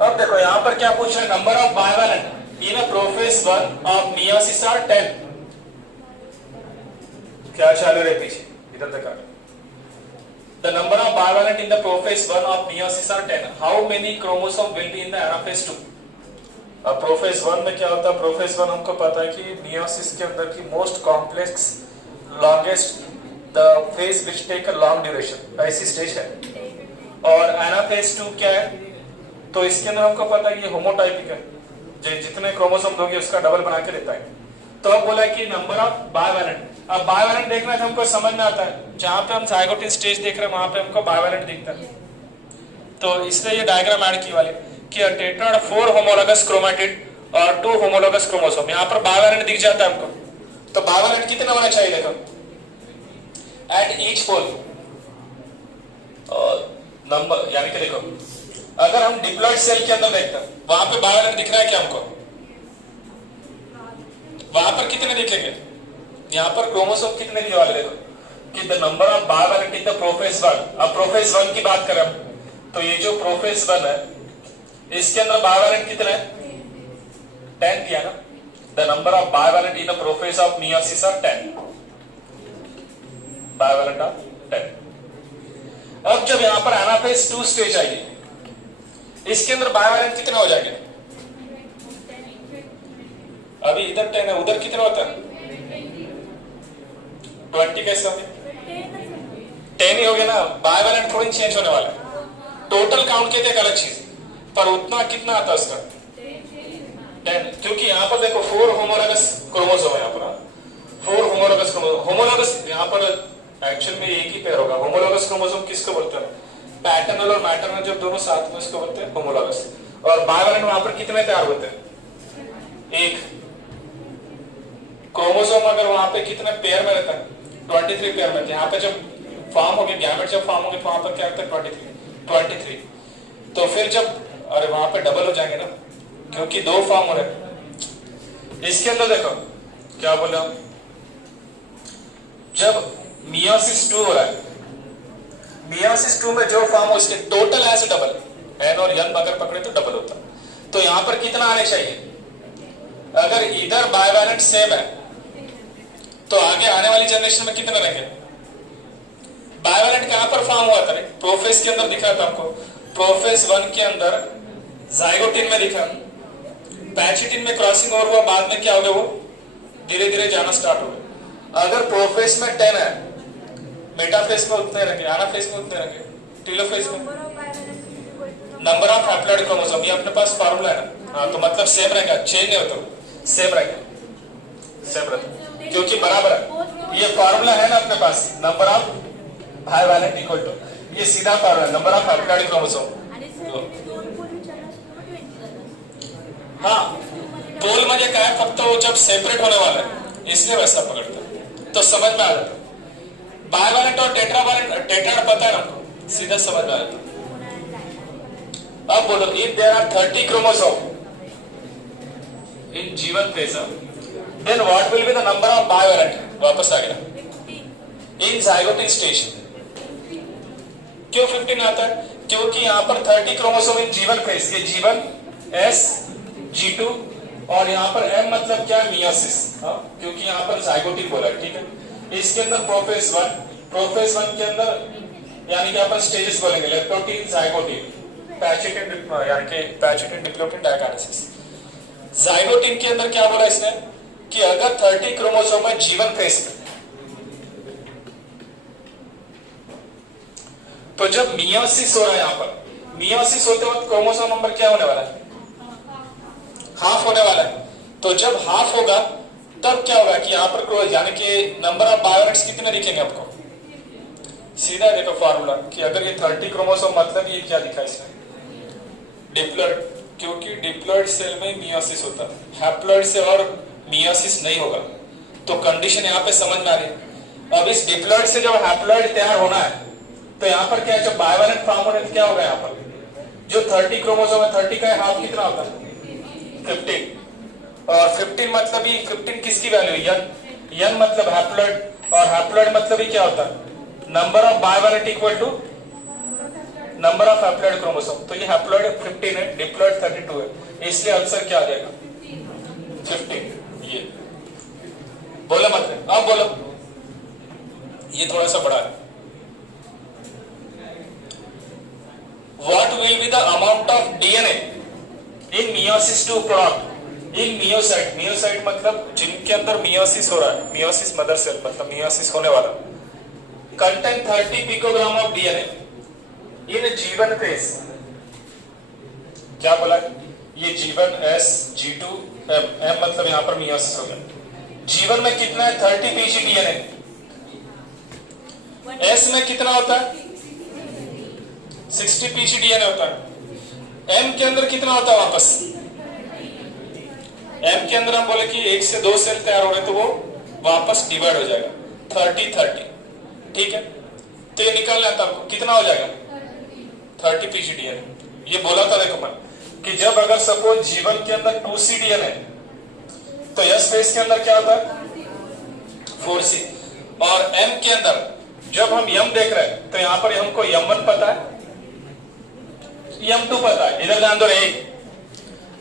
अब देखो यहाँ पर क्या पूछ रहे हैं, number of bivalent in a prophase 1 of meiosis are 10। क्या चालू रहे पीछे, इधर तक आ। The number of bivalent in the prophase 1 of meiosis are 10. How many chromosome will be in the anaphase 2? अब प्रोफेज 1 में क्या होता है, प्रोफेज 1 हमको पता है कि मियोसिस के अंदर की most complex longest the phase which take a long duration, ऐसी स्टेज है। और एनाफेज 2 क्या है, तो इसके अंदर हमको पता है ये होमोटाइपिक है, जितने क्रोमोसोम दोगे उसका डबल बना के देता है। तो अब बोला कि नंबर ऑफ बाइवैलेंट, अब बाइवैलेंट देखना है तो हमको समझ में आता है, जहां पे हम जाइगोटिन स्टेज देख रहे हैं वहां पे हमको बाइवैलेंट दिखता है। तो इसलिए ये डायग्राम ऐड की वाले कि टेट्राड 4 होमोलोगस क्रोमैटिड और 2 होमोलोगस क्रोमोसोम, यहां पर बाइवैलेंट दिख जाता है हमको। तो बाइवैलेंट कितना होना चाहिए देखो, एट ईच पोल और नंबर, यानी कि देखो अगर हम डिप्लॉयड सेल के अंदर देखते हैं वहां पे बाइवैलेंट दिख रहा है क्या हमको, वहां पर कितने दिखेंगे, यहाँ पर क्रोमोसोम कितने दिए वाले देखो कि the number of bivalent in the prophase 1। अब प्रोफेज 1 की बात करें तो ये जो प्रोफेज 1 है इसके अंदर बाइवैलेंट कितने हैं, 10 दिया ना। The number of bivalent in the prophase of meiosis are 10, bivalent of 10। अब जब यहाँ पर एनाफेज 2 स्टेज आएगी, इसके अंदर बाइवैलेंट कितने हो जाएंगे, अभी इधर 10 है, उधर कितना होता है 20, कैसे हो गया 10 ही हो गया ना। बाइवैलेंट थोड़ी चेंज होने वाला है, टोटल काउंट के एक अलग चीज, पर उतना कितना आता है उसका 10, क्योंकि यहाँ पर देखो 4 होमोलोगस क्रोमोसोम है, यहाँ पर 4 होमोलोगस क्रोमोसोम। होमोलोगस यहाँ पर एक्चुअल में एक ही पेयर होगा। होमोलोगस क्रोमोसोम किसको बोलते हैं, पैटर्नल और मैटरनल जब दोनों साथ में उसको बोलते हैं होमोलोगस। और बाइवैलेंट वहां पर कितने तैयार होते हैं, एक क्रोमोसोम अगर वहां पे कितने पेयर में रहता है, 23 पेयर में। यहाँ पे जब फॉर्म होंगे, गैमेट जब फॉर्म होंगे तो वहां पर क्या रहता है 23। तो फिर जब अरे वहां पे डबल हो जाएंगे ना, क्योंकि 2 फॉर्म हो रहे। इसके अंदर देखो क्या बोला, जब मियोसिस 2 हो रहा है, मियोसिस 2 में जो फॉर्म हो उसके टोटल ऐसे डबल, एन और एन अगर पकड़े तो डबल होता। तो यहाँ पर कितना आने चाहिए, अगर इधर बाइवैलेंट सेम है तो आगे आने वाली जनरेशन में कितने रहेंगे। बाइवैलेंट कहां पर फॉर्म हुआ था, प्रोफेज के अंदर दिखा था हमको, प्रोफेज 1 के अंदर जाइगोटिन में दिखा, पैचिटिन में क्रॉसिंग ओवर हुआ, बाद में क्या हो गया, वो धीरे धीरे जाना स्टार्ट हो गया। अगर प्रोफेज में 10 है, मेटाफेज में उतने रहेंगे, एनाफेज में उतने रहेंगे, टेलोफेज में नंबर ऑफ हैप्लॉइड क्रोमोसोम, ये अपने पास फार्मूला है ना। हाँ, तो मतलब सेम रहेगा, चेंज नहीं होता, सेम रहेगा, सेम रहता क्योंकि बराबर है। ये फार्मूला है ना अपने पास, number of bivalent equal to, ये सीधा formula number of haploid chromosome. हाँ, पोल म्हणजे काय, फक्त वो जब सेपरेट होने वाला है इसलिए वैसा पकड़ता है, तो समझ में आ जाता। बाइवैलेंट और टेट्रावैलेंट, टेट्राड पता है ना, सीधा समझ में आ जाता। अब बोलो, if there are 30 chromosome in G1 phase, then what will be the number of bivalent, वापस आ गया, in zygotic stage। क्यों 15 आता है, क्योंकि यहाँ पर 30 क्रोमोसोम इन G1 phase, ये G1, S, G2 और यहाँ पर M मतलब क्या है, मियोसिस। हाँ, क्योंकि यहाँ पर जाइगोटिक बोला है, ठीक है। इसके अंदर प्रोफेज 1 के अंदर यानी कि अपन स्टेजेस बोलेंगे, लेप्टोटीन, जाइगोटिन, पैचिटिन, यानी कि पैचिटिन, डिप्लोटिन, डायकाइनेसिस। जाइगोटिन के अंदर क्या बोला इसने कि अगर 30 क्रोमोसोम है G1 फेज में, तो जब मियोसिस हो रहा है, यहां पर मियोसिस होते वक्त क्रोमोसोम नंबर क्या होने वाला है, हाफ होने वाला है। तो जब हाफ होगा तब क्या होगा कि यहाँ पर यानी कि नंबर ऑफ बायोनेट्स कितने दिखेंगे आपको? सीधा देखो फॉर्मूला कि अगर ये 30 क्रोमोसोम मतलब ये क्या दिखा इसमें? डिप्लॉइड, क्योंकि डिप्लॉइड सेल में मियोसिस होता है, हैप्लॉइड से और मियोसिस नहीं होगा। तो कंडीशन यहाँ पे समझ में आ रही है। अब इस डिप्लॉइड से जब हैप्लॉइड तैयार होना है तो यहाँ पर क्या है, जब बाइवैलेंट फॉर्म होने क्या होगा? यहाँ पर जो 30 क्रोमोसोम है 30 का हाफ कितना होता है? 15। और 15 मतलब ये 15 किसकी वैल्यू? यन मतलब हैप्लॉइड, और हैप्लॉइड मतलब ये क्या होता है? Number of bivalent equal to number of haploid chromosome. तो ये हैप्लॉइड 15 है, डिप्लॉइड 32 है, इसलिए आंसर क्या आ जाएगा? 15। ये बोला मतलब अब बोलो, ये थोड़ा सा बड़ा है। What will be the amount of DNA in meiosis II product in myocyte? Myocyte मतलब जिनके अंदर मियोसिस हो रहा है, मियोसिस मदर सेल मतलब मियोसिस होने वाला। Contain 30 picogram of DNA in G1 phase। क्या बोला? ये G1 S G2 M, M मतलब यहाँ पर मियोसिस हो गया। G1 में कितना है? 30 pg DNA। S में कितना होता है? 60 pg DNA होता है। M के अंदर कितना होता है वापस? M के अंदर हम बोले कि 1 से 2 सेल तैयार हो रहे तो वो वापस डिवाइड हो जाएगा 30-30, ठीक है। तो ये निकालना है आपको, कितना हो जाएगा? 30 pg DNA। ये बोला था देखो मैं कि जब अगर सपोज G1 के अंदर 2C DNA तो S फेज के अंदर क्या होता है? 4C। और M के अंदर जब हम M देख रहे हैं तो यहाँ पर हमको M1 पता है, M2 पता है। इधर ध्यान दो,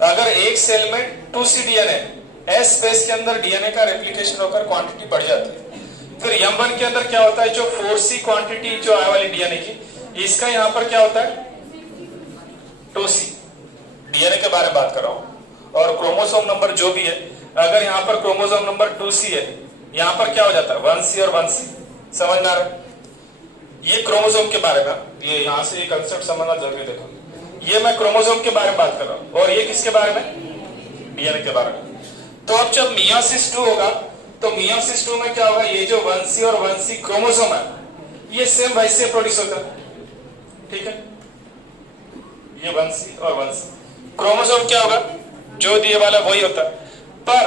अगर एक सेल में 2C DNA, S फेज के अंदर DNA का रेप्लिकेशन होकर क्वांटिटी बढ़ जाती है। फिर M1 के अंदर क्या होता है? जो 4C क्वांटिटी जो आने वाली DNA की, इसका यहाँ पर क्या होता है? 2C। DNA के बारे में बात कर रहा हूं। और क्रोमोसोम नंबर जो भी है, अगर यहाँ पर क्रोमोसोम नंबर 2C है, यहाँ पर क्या हो जाता है? 1C और 1C। समझ में आ रहा है? ये क्रोमोसोम के बारे में, ये यहाँ से ये कंसेप्ट समझना जरूरी। देखो ये मैं क्रोमोसोम के बारे में बात कर रहा हूं, और ये किसके बारे में? डीएनए के बारे में। तो अब जब मियोसिस 2 होगा तो मियोसिस 2 में क्या होगा? ये जो 1C और 1C क्रोमोसोम है ये सेम वैसे प्रोड्यूस होता है, ठीक है। ये 1C और 1C क्रोमोसोम क्या होगा? जो दिए वाला वही होता है, पर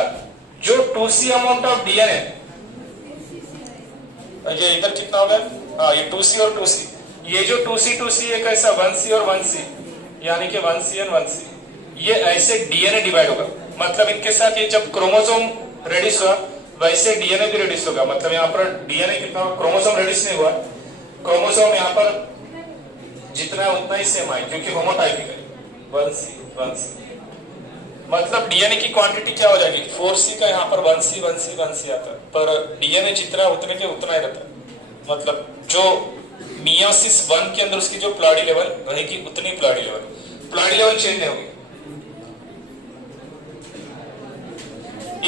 जो 2C अमाउंट ऑफ डीएनए, ये इधर कितना होगा? हाँ, ये 2C और 2C, ये जो 2C ये कैसा? 1C और 1C, यानी कि 1C और 1C, ये ऐसे डीएनए डिवाइड होगा। मतलब इनके साथ ये जब क्रोमोसोम रेडिस हुआ वैसे डीएनए भी रेडिस होगा। मतलब यहाँ पर डीएनए कितना? क्रोमोसोम रेडिस नहीं हुआ, क्रोमोसोम यहाँ पर जितना उतना ही सेम आए, क्योंकि होमोटाइपिक है। 1C मतलब डीएनए की क्वांटिटी क्या हो जाएगी? 4C का यहाँ पर 1C आता है, पर डीएनए जितना उतने के उतना ही रहता है। मतलब जो मियोसिस 1 के अंदर उसकी जो प्लॉइडी लेवल रहेगी उतनी प्लॉइडी लेवल चेंज नहीं होगी।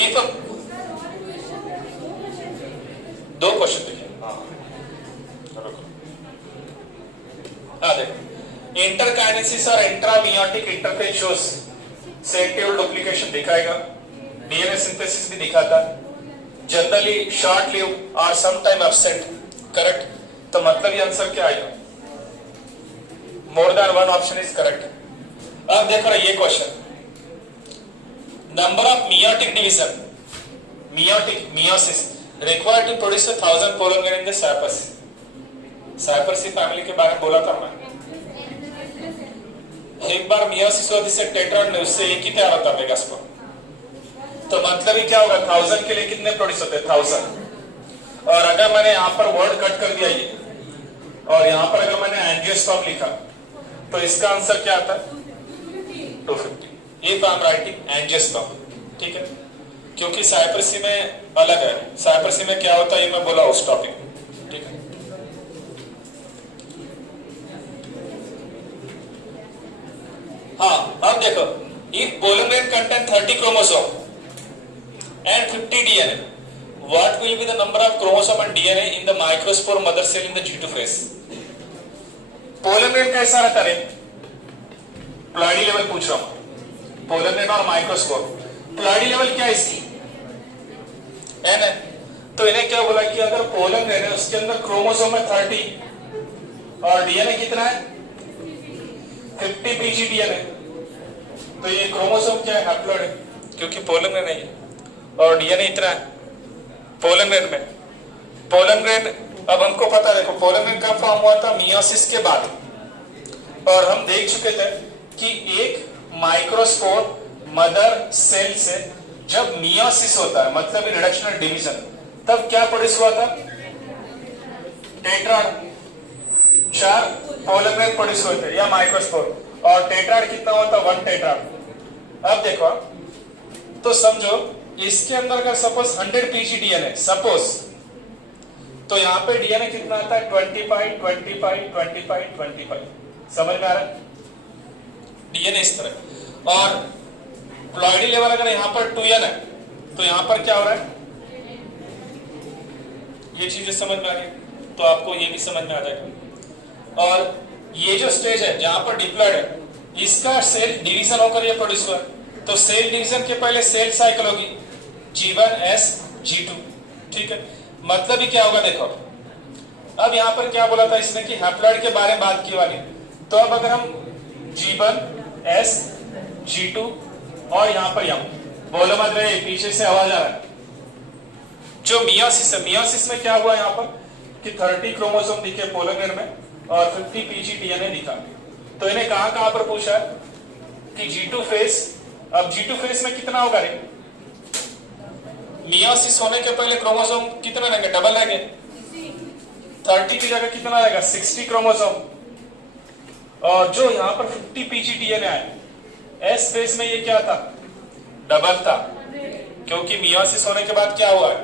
ये तो 2 क्वेश्चन देखिए। हाँ देखो, इंटरकाइनेसिस और इंट्रामियोटिक इंटरफेज शोस सेंट्रियोल डुप्लीकेशन दिखाएगा, डीएनए सिंथेसिस भी दिखाता है, जनरली शॉर्ट लिव और सम टाइम एब्सेंट, करेक्ट। तो मतलब ये आंसर क्या आएगा? More than one option is correct. अब देखो ये question, number of meiotic division, meiosis required to produce 1000 पोलोमेर इन द साइपर्सी फैमिली के बारे में बोला था मैं। एक बार मियोसिस हुआ जिससे टेट्राड में, उससे एक ही तैयार होता है मेगास्पोर। तो मतलब ही क्या होगा? 1000 के लिए कितने प्रोड्यूस होते हैं? 1000। और अगर मैंने यहाँ पर वर्ड कट कर दिया ये, और यहाँ पर अगर मैंने एंजियोस्पर्म लिखा तो इसका आंसर क्या आता है? 250। If I am writing angiosperm, ठीक है, क्योंकि साइप्रसी में अलग है। साइप्रसी में क्या होता है ये मैं बोला उस टॉपिक, ठीक है। हाँ, अब देखो, इफ पोलोमेर contain 30 chromosome and 50 DNA, what will be the number of chromosome and DNA in the microspore mother cell in the G2 phase? पोलोमेर कैसा रहता है? प्लॉइडी लेवल पूछ रहा हूं, पोलोमेर और माइक्रोस्पोर। प्लॉइडी लेवल क्या है इसकी? एन है। तो इन्हें क्या बोला कि अगर पोलन ग्रेन है उसके अंदर क्रोमोसोम है 30 और डीएनए कितना है 50 पीजीडीएन है, तो ये क्रोमोसोम क्या है हैप्लॉइड है क्योंकि पोलन ग्रेन है और डीएनए इतना है पोलन ग्रेन में। पोलन ग्रेन अब हमको पता है, देखो पोलन ग्रेन कब फॉर्म हुआ था मियोसिस के बाद, और हम देख चुके थे कि एक माइक्रोस्पोर मदर सेल से जब मियोसिस होता है मतलब रिडक्शन और डिवीजन, तब क्या प्रोड्यूस हुआ था टेट्राड, 4 पोलन ग्रेन प्रोड्यूस हुए थे या माइक्रोस्पोर, और टेट्राड कितना हुआ था 1 टेट्राड। अब देखो तो समझो इसके अंदर अगर सपोज 100 पीजीडीएन है सपोज, तो यहाँ पे डीएनए कितना आता है 25 25 25 25। समझ में आ रहा है डीएनए इस तरह, और प्लॉइडी लेवल अगर यहाँ पर 2n है तो यहाँ पर क्या हो रहा है, ये चीजें समझ में आ रही है तो आपको ये भी समझ में आ जाएगा। और ये जो स्टेज है जहां पर डिप्लॉयड है इसका सेल डिवीजन होकर ये प्रोड्यूस हुआ, तो सेल डिवीजन के पहले सेल साइकिल होगी G1S G2, ठीक है। मतलब ही क्या होगा देखो, अब यहाँ पर क्या बोला था इसने कि हैप्लॉइड के बारे में बात की वाली, तो अब अगर हम G1S G2 और यहाँ पर बोलो मत रहे पीछे से आवाज आ रहा है, जो मियोसिस है मियोसिस में क्या हुआ यहाँ पर कि 30 क्रोमोसोम दिखे पोलन ग्रेन में और 50 पीजीडीएनए दिखा। तो इन्हें कहां पर पूछा है कि G2 फेज, अब G2 फेज में कितना होगा रे, मियोसिस होने के पहले क्रोमोसोम कितना रहेंगे, डबल रहेंगे, 30 की जगह कितना रहेगा 60 क्रोमोसोम, और जो यहाँ पर 50 पीजीडीएनए आए एस फेज में ये क्या था डबल था, क्योंकि मियोसिस होने के बाद क्या हुआ है,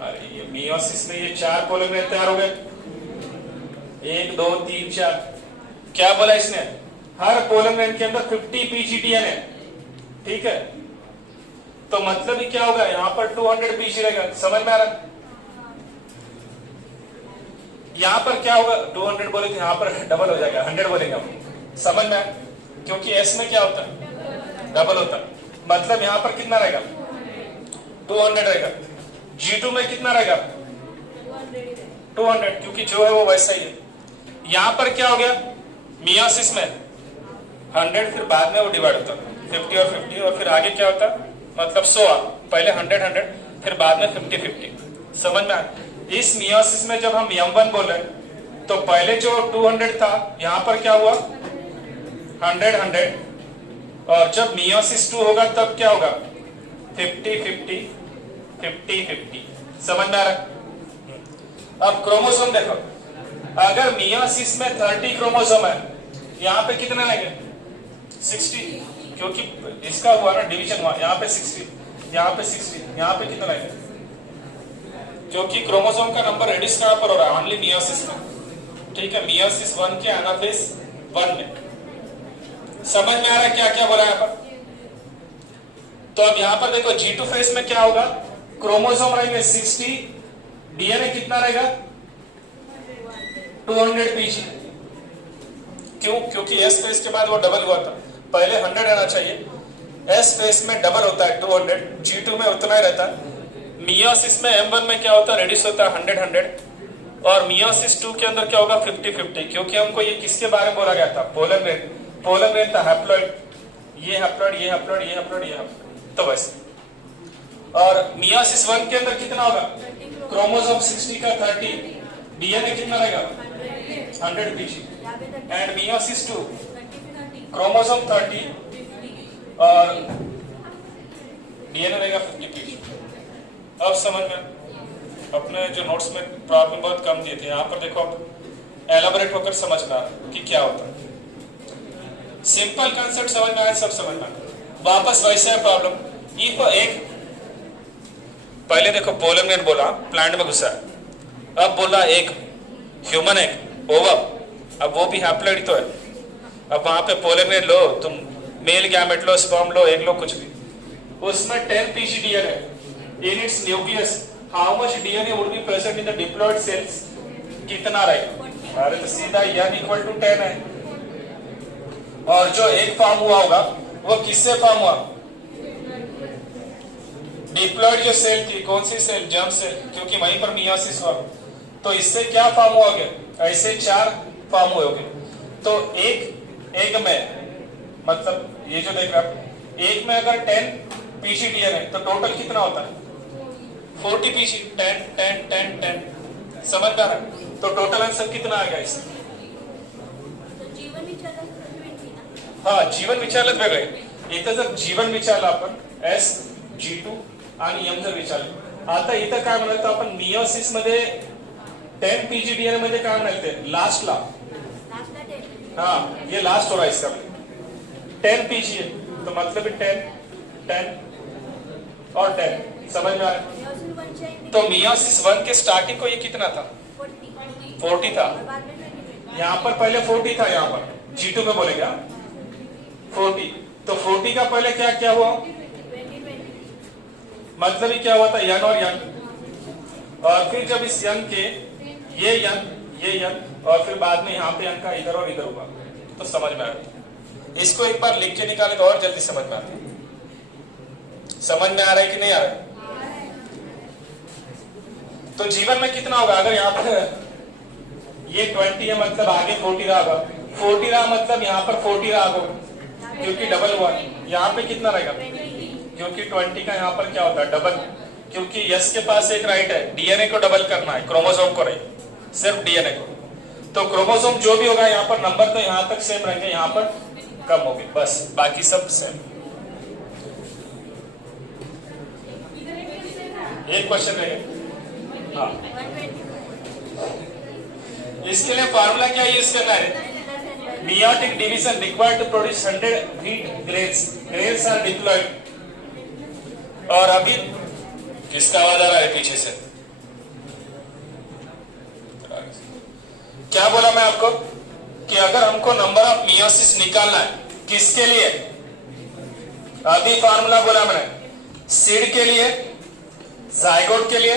अरे ये मियोसिस में ये 4 पोलन ग्रेन तैयार हो गए, 1 2 3 4, क्या बोला इसने हर पोलन ग्रेन के अंदर 50 पीजीडीएनए, ठीक है। तो मतलब ही क्या होगा यहाँ पर 200 पीजी रहेगा, समझ में आ रहा है। यहाँ पर क्या होगा 200 बोले तो यहाँ पर डबल हो जाएगा 100 बोलेंगे हम, समझ में, क्योंकि एस में क्या होता है डबल होता है, मतलब यहाँ पर कितना रहेगा 200 रहेगा, G2 में कितना रहेगा 200, क्योंकि जो है वो वैसा ही है। यहाँ पर क्या हो गया मियोसिस में 100 फिर बाद में वो डिवाइड होता 50 और 50 और फिर आगे क्या होता मतलब 100, पहले 100 100 फिर बाद में 50 50, समझ में आ। इस मियोसिस में जब हम M1 बोले तो पहले जो 200 था यहाँ पर क्या हुआ 100 100, और जब मियोसिस 2 होगा तब क्या होगा 50 50 50 50, समझ में आ रहा है। अब क्रोमोसोम देखो, अगर मियोसिस में 30 क्रोमोसोम है यहाँ पे कितने लेंगे 60, क्योंकि इसका हुआ ना डिवीजन हुआ, यहाँ पे 60 यहाँ पे 60, यहाँ पे कितना लेंगे, क्योंकि क्रोमोसोम का नंबर रेडिस कहां पर हो रहा है ओनली मियोसिस में, ठीक है, मियोसिस 1 के एनाफेज 1 में। समझ में आ रहा है क्या क्या बोला यहाँ पर। तो अब यहाँ पर देखो G2 फेज में क्या होगा, क्रोमोसोम रहेंगे 60, डीएनए कितना रहेगा 200 पीजी, क्यों, क्योंकि एस फेज के बाद वो डबल हुआ था, पहले 100 रहना चाहिए, एस फेज में डबल होता है 200, G2 में उतना ही रहता है। मियोसिस में M1 में क्या होता है रेडिस होता है 100 100, और मियोसिस 2 के अंदर क्या होगा 50 50, क्योंकि हमको ये किसके बारे में बोला गया था पोलन ग्रेन, पोलन ग्रेन था हैप्लॉइड, ये हैप्लॉइड ये हैप्लॉइड ये हैप्लॉइड ये हैप्लॉइड, तो वैसे। और मियोसिस 1 के अंदर कितना होगा क्रोमोसोम 60 का 30, डीएनए कितना रहेगा 100 पीजी, एंड मियोसिस 2 क्रोमोसोम 30 और डीएनए रहेगा 50 पीजी। अब समझ में, अपने जो नोट्स में प्रॉब्लम बहुत कम दिए थे, यहाँ पर देखो अब एलाबोरेट होकर समझ में आ कि क्या होता है, सिंपल कंसेप्ट समझ में आया, सब समझ में आया। वापस वैसे है प्रॉब्लम, इफ एक पहले देखो पोलन ग्रेन बोला प्लांट में घुसा है, अब बोला एक ह्यूमन एग ओवम, अब वो भी हैप्लॉइड तो है, अब वहां पे पोलन ग्रेन लो तुम, मेल गैमेट लो, स्पर्म लो, एग लो, कुछ भी, उसमें 10 पीजीडीएनए है in its nucleus, how much DNA would be present in the diploid cells, कितना रहेगा, अरे तो सीधा n इक्वल टू 10 है, और जो एक फॉर्म हुआ होगा वो किससे फॉर्म हुआ डिप्लॉयड जो सेल थी, कौन सी सेल? जर्म सेल, क्योंकि वहीं पर मियोसिस हुआ। तो इससे क्या फॉर्म हो गया? ऐसे 4 फॉर्म हुए होंगे। तो एक में मतलब ये जो देख रहा आप, एक में अगर 10 पीजीडीएन है तो टोटल कितना होता है? 40 पीजी। 10 10 10 10 समझ आ रहा है? तो टोटल आंसर कितना आ गया इसमें? हाँ, जीवन विचारक वेगळे. इथं जर जीवन विचारलं आपण SG2 आणि M जर विचारलं. आता इथं काय म्हणायचं आपण मियोसिस मध्ये 10 पीजीडीएन मध्ये काय म्हणायचं? लास्टला. हाँ, ये लास्ट हो रहा है इसका. 10 पीजी है तो मतलब 10 10 और 10 समझ में आ रहा है? तो मियोसिस 1 के स्टार्टिंग को ये कितना था? 40 था. यहाँ पर पहले 40 था, यहाँ पर G2 में बोलेगा 40. तो 40 का पहले क्या क्या हुआ? मतलब ही क्या हुआ था? यन और यन. और फिर जब इस यन के ये यन और फिर बाद में यहाँ पे यन का इधर और इधर हुआ तो समझ में आ रहा. इसको एक बार लिख के निकाले तो और जल्दी समझ में आता है. समझ में आ रहा है कि नहीं आ रहा है? तो जीवन में कितना होगा? अगर यहाँ पर ये 20 है मतलब आगे 40 रहा होगा. 40 रहा मतलब यहाँ पर 40 रहा होगा क्योंकि डबल हुआ. यहाँ पे कितना रहेगा? क्योंकि 20 का यहाँ पर क्या होता है? डबल. क्योंकि यस के पास एक राइट है, डीएनए को डबल करना है, क्रोमोसोम को नहीं, सिर्फ डीएनए को. तो क्रोमोसोम जो भी होगा यहाँ पर नंबर तो यहाँ तक सेम रहेंगे, यहाँ पर कम होगी, बस बाकी सब सेम. एक क्वेश्चन रहेगा. हाँ, इसके लिए फॉर्मूला क्या यूज करना है? Meiotic division required to produce 100 wheat grains. Grains are diploid. और अभी किसका आवाज आ रहा है पीछे से? क्या बोला मैं आपको कि अगर हमको नंबर ऑफ मियोसिस निकालना है, किसके लिए? अभी फार्मूला बोला मैंने, सीड के लिए, जायगोट के लिए,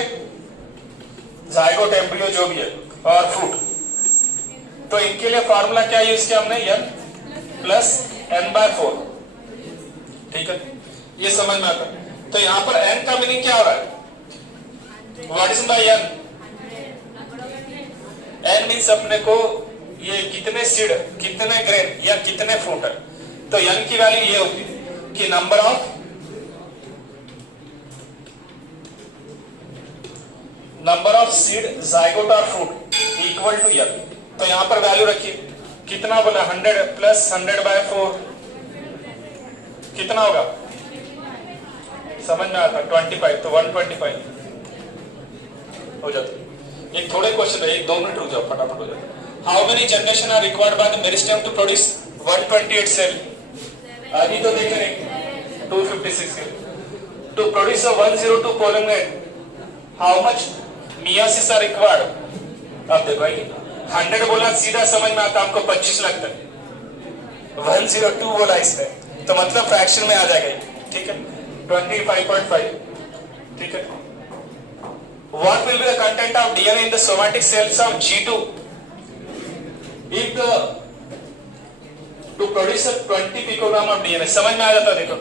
जायगोट एम्ब्रियो जो भी है, और फ्रूट. तो इनके लिए फार्मूला क्या यूज किया हमने? n plus n/4. ठीक है, ये समझ में आता है. तो यहाँ पर n का मीनिंग क्या हो रहा है? What is by n? n means अपने को ये कितने सीड, कितने ग्रेन या कितने फ्रूट है. तो n की वैल्यू ये होती है कि नंबर ऑफ सीड, जायगोट और फ्रूट इक्वल टू n. तो यहां पर वैल्यू रखिए. कितना बोला? 100 प्लस 100/4 कितना होगा? समझ में आता? 25. तो 125 हो जाता. एक थोड़े क्वेश्चन है, 1-2 मिनट रुक जाओ, फटाफट हो जाता. How many generation are required by the meristem to produce 128 cell? अभी तो देख रहे 256 cell. To produce a 102 polymerase how much meiosis are required? अब देखो 100 बोला सीधा समझ में आता, हमको 25 लगता है. 102 बोला इसने तो मतलब फ्रैक्शन में आ जाएगा. ठीक है, 25.5. ठीक है. What will be the content of DNA in the somatic cells of G2 if to produce a 20 picogram of DNA? समझ में आ जाता? देखो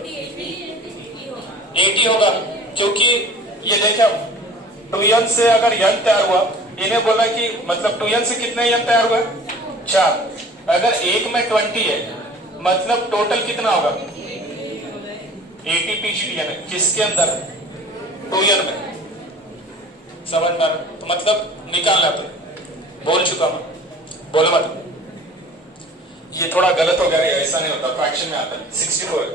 80 होगा क्योंकि ये देखे 2n से अगर n तैयार हुआ, इन्हें बोला कि मतलब 2n से कितने n तैयार हुआ? 4. अगर एक में 20 है मतलब टोटल कितना होगा? 80 पीजीडीएन. किसके अंदर? 2n में. समझ में आ रहा? तो मतलब निकालना. तो बोल चुका मैं, बोलो मत. ये थोड़ा गलत हो गया, ऐसा नहीं होता, फ्रैक्शन में आता है. 64 है.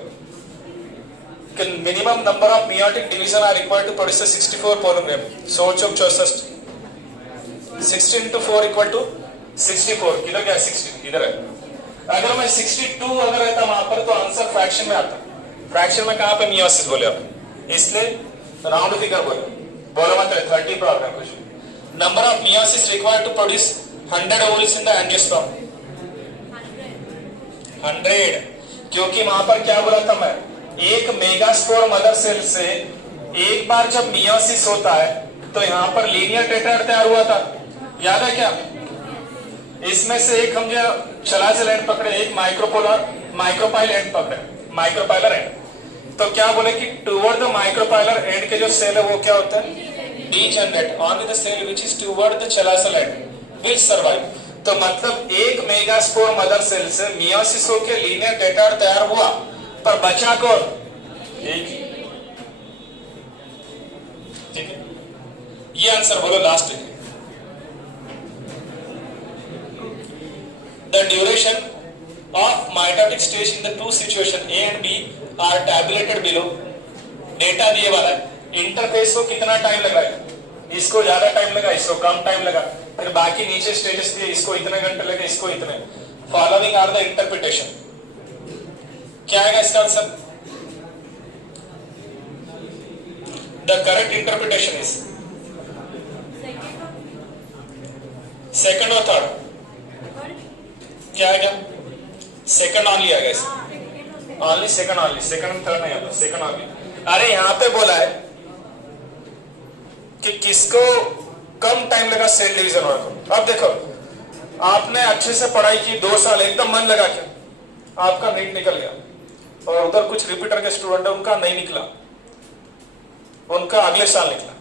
Minimum number of meiotic division are required to produce 64 pollen grain. 164 60 into 4 equal to 64. किधर गया 60? इधर है. अगर मैं 62 अगर रहता वहां पर तो आंसर फ्रैक्शन में आता. फ्रैक्शन में कहां पे मियोसिस बोले आप? इसलिए राउंड फिगर बोले. बोलो मत 30 प्रॉब्लम कुछ. Number of meiosis required to produce 100 ovules in the angiosperm? 100. क्योंकि वहां पर क्या बोला था मैं? एक मेगास्पोर मदर सेल से एक बार जब मियोसिस होता है तो यहाँ पर लीनियर टेट्राड तैयार हुआ था, याद है क्या? इसमें से एक हम जो चलाचल एंड पकड़े, एक माइक्रोपाइलर एंड पकड़े, माइक्रोपाइलर एंड. तो क्या बोले कि टूवर्ड द माइक्रोपाइलर एंड के जो सेल है वो क्या होता है, degenerate. Only the cell which is toward the chalazal and will survive. तो मतलब एक मेगास्पोर मदर सेल से मियोसिस होकर लीनियर टेट्राड तैयार हुआ, पर बचा कौन, एक ही। ठीक है, ये आंसर बोलो last. The duration of mitotic stage in the two situation A and B are tabulated below। Data दिए वाला है, इंटरफेस को कितना टाइम लगा है, इसको ज्यादा टाइम लगा, इसको कम टाइम लगा, फिर बाकी नीचे स्टेजेस दिए, इसको इतने घंटे लगे, इसको इतने। Following are the interpretation. क्या आएगा इसका answer? The correct interpretation is second और थर्ड। क्या आएगा? सेकंड ऑनली आएगा इसमें, only second, only second, third नहीं आता, सेकंड ऑनली। अरे यहाँ पे बोला है कि किसको कम टाइम लगा सेल डिवीजन होने को। अब देखो, आपने अच्छे से पढ़ाई की 2 साल एकदम मन लगा के, आपका नीट निकल गया, और उधर कुछ रिपीटर के स्टूडेंट है उनका नहीं निकला, उनका अगले साल निकला।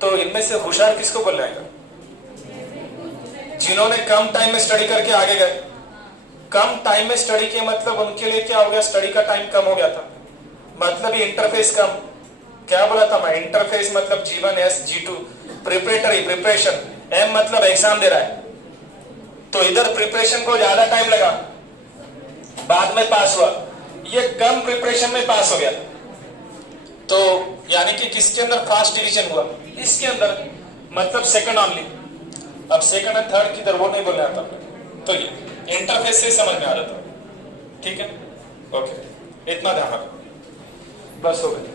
तो इनमें से होशियार किसको बोल जाएगा? जिन्होंने कम टाइम में स्टडी करके आगे गए। कम टाइम में स्टडी के मतलब उनके लिए क्या हो गया, स्टडी का टाइम कम हो गया था, मतलब ये इंटरफेस कम। क्या बोला था मैं? इंटरफेस मतलब G1 S G2 preparatory preparation, M मतलब एग्जाम दे रहा है, तो इधर प्रिपरेशन को ज्यादा टाइम लगा, बाद में पास हुआ, ये कम प्रिपरेशन में पास हो गया। तो यानी कि किसके अंदर फास्ट डिवीजन हुआ? इसके अंदर, मतलब सेकंड ऑनली। अब सेकंड और थर्ड किधर वो नहीं बोलना आता, तो ये इंटरफेस से समझ में आ जाता। ठीक है, ओके, इतना ध्यान रखो, बस हो गया।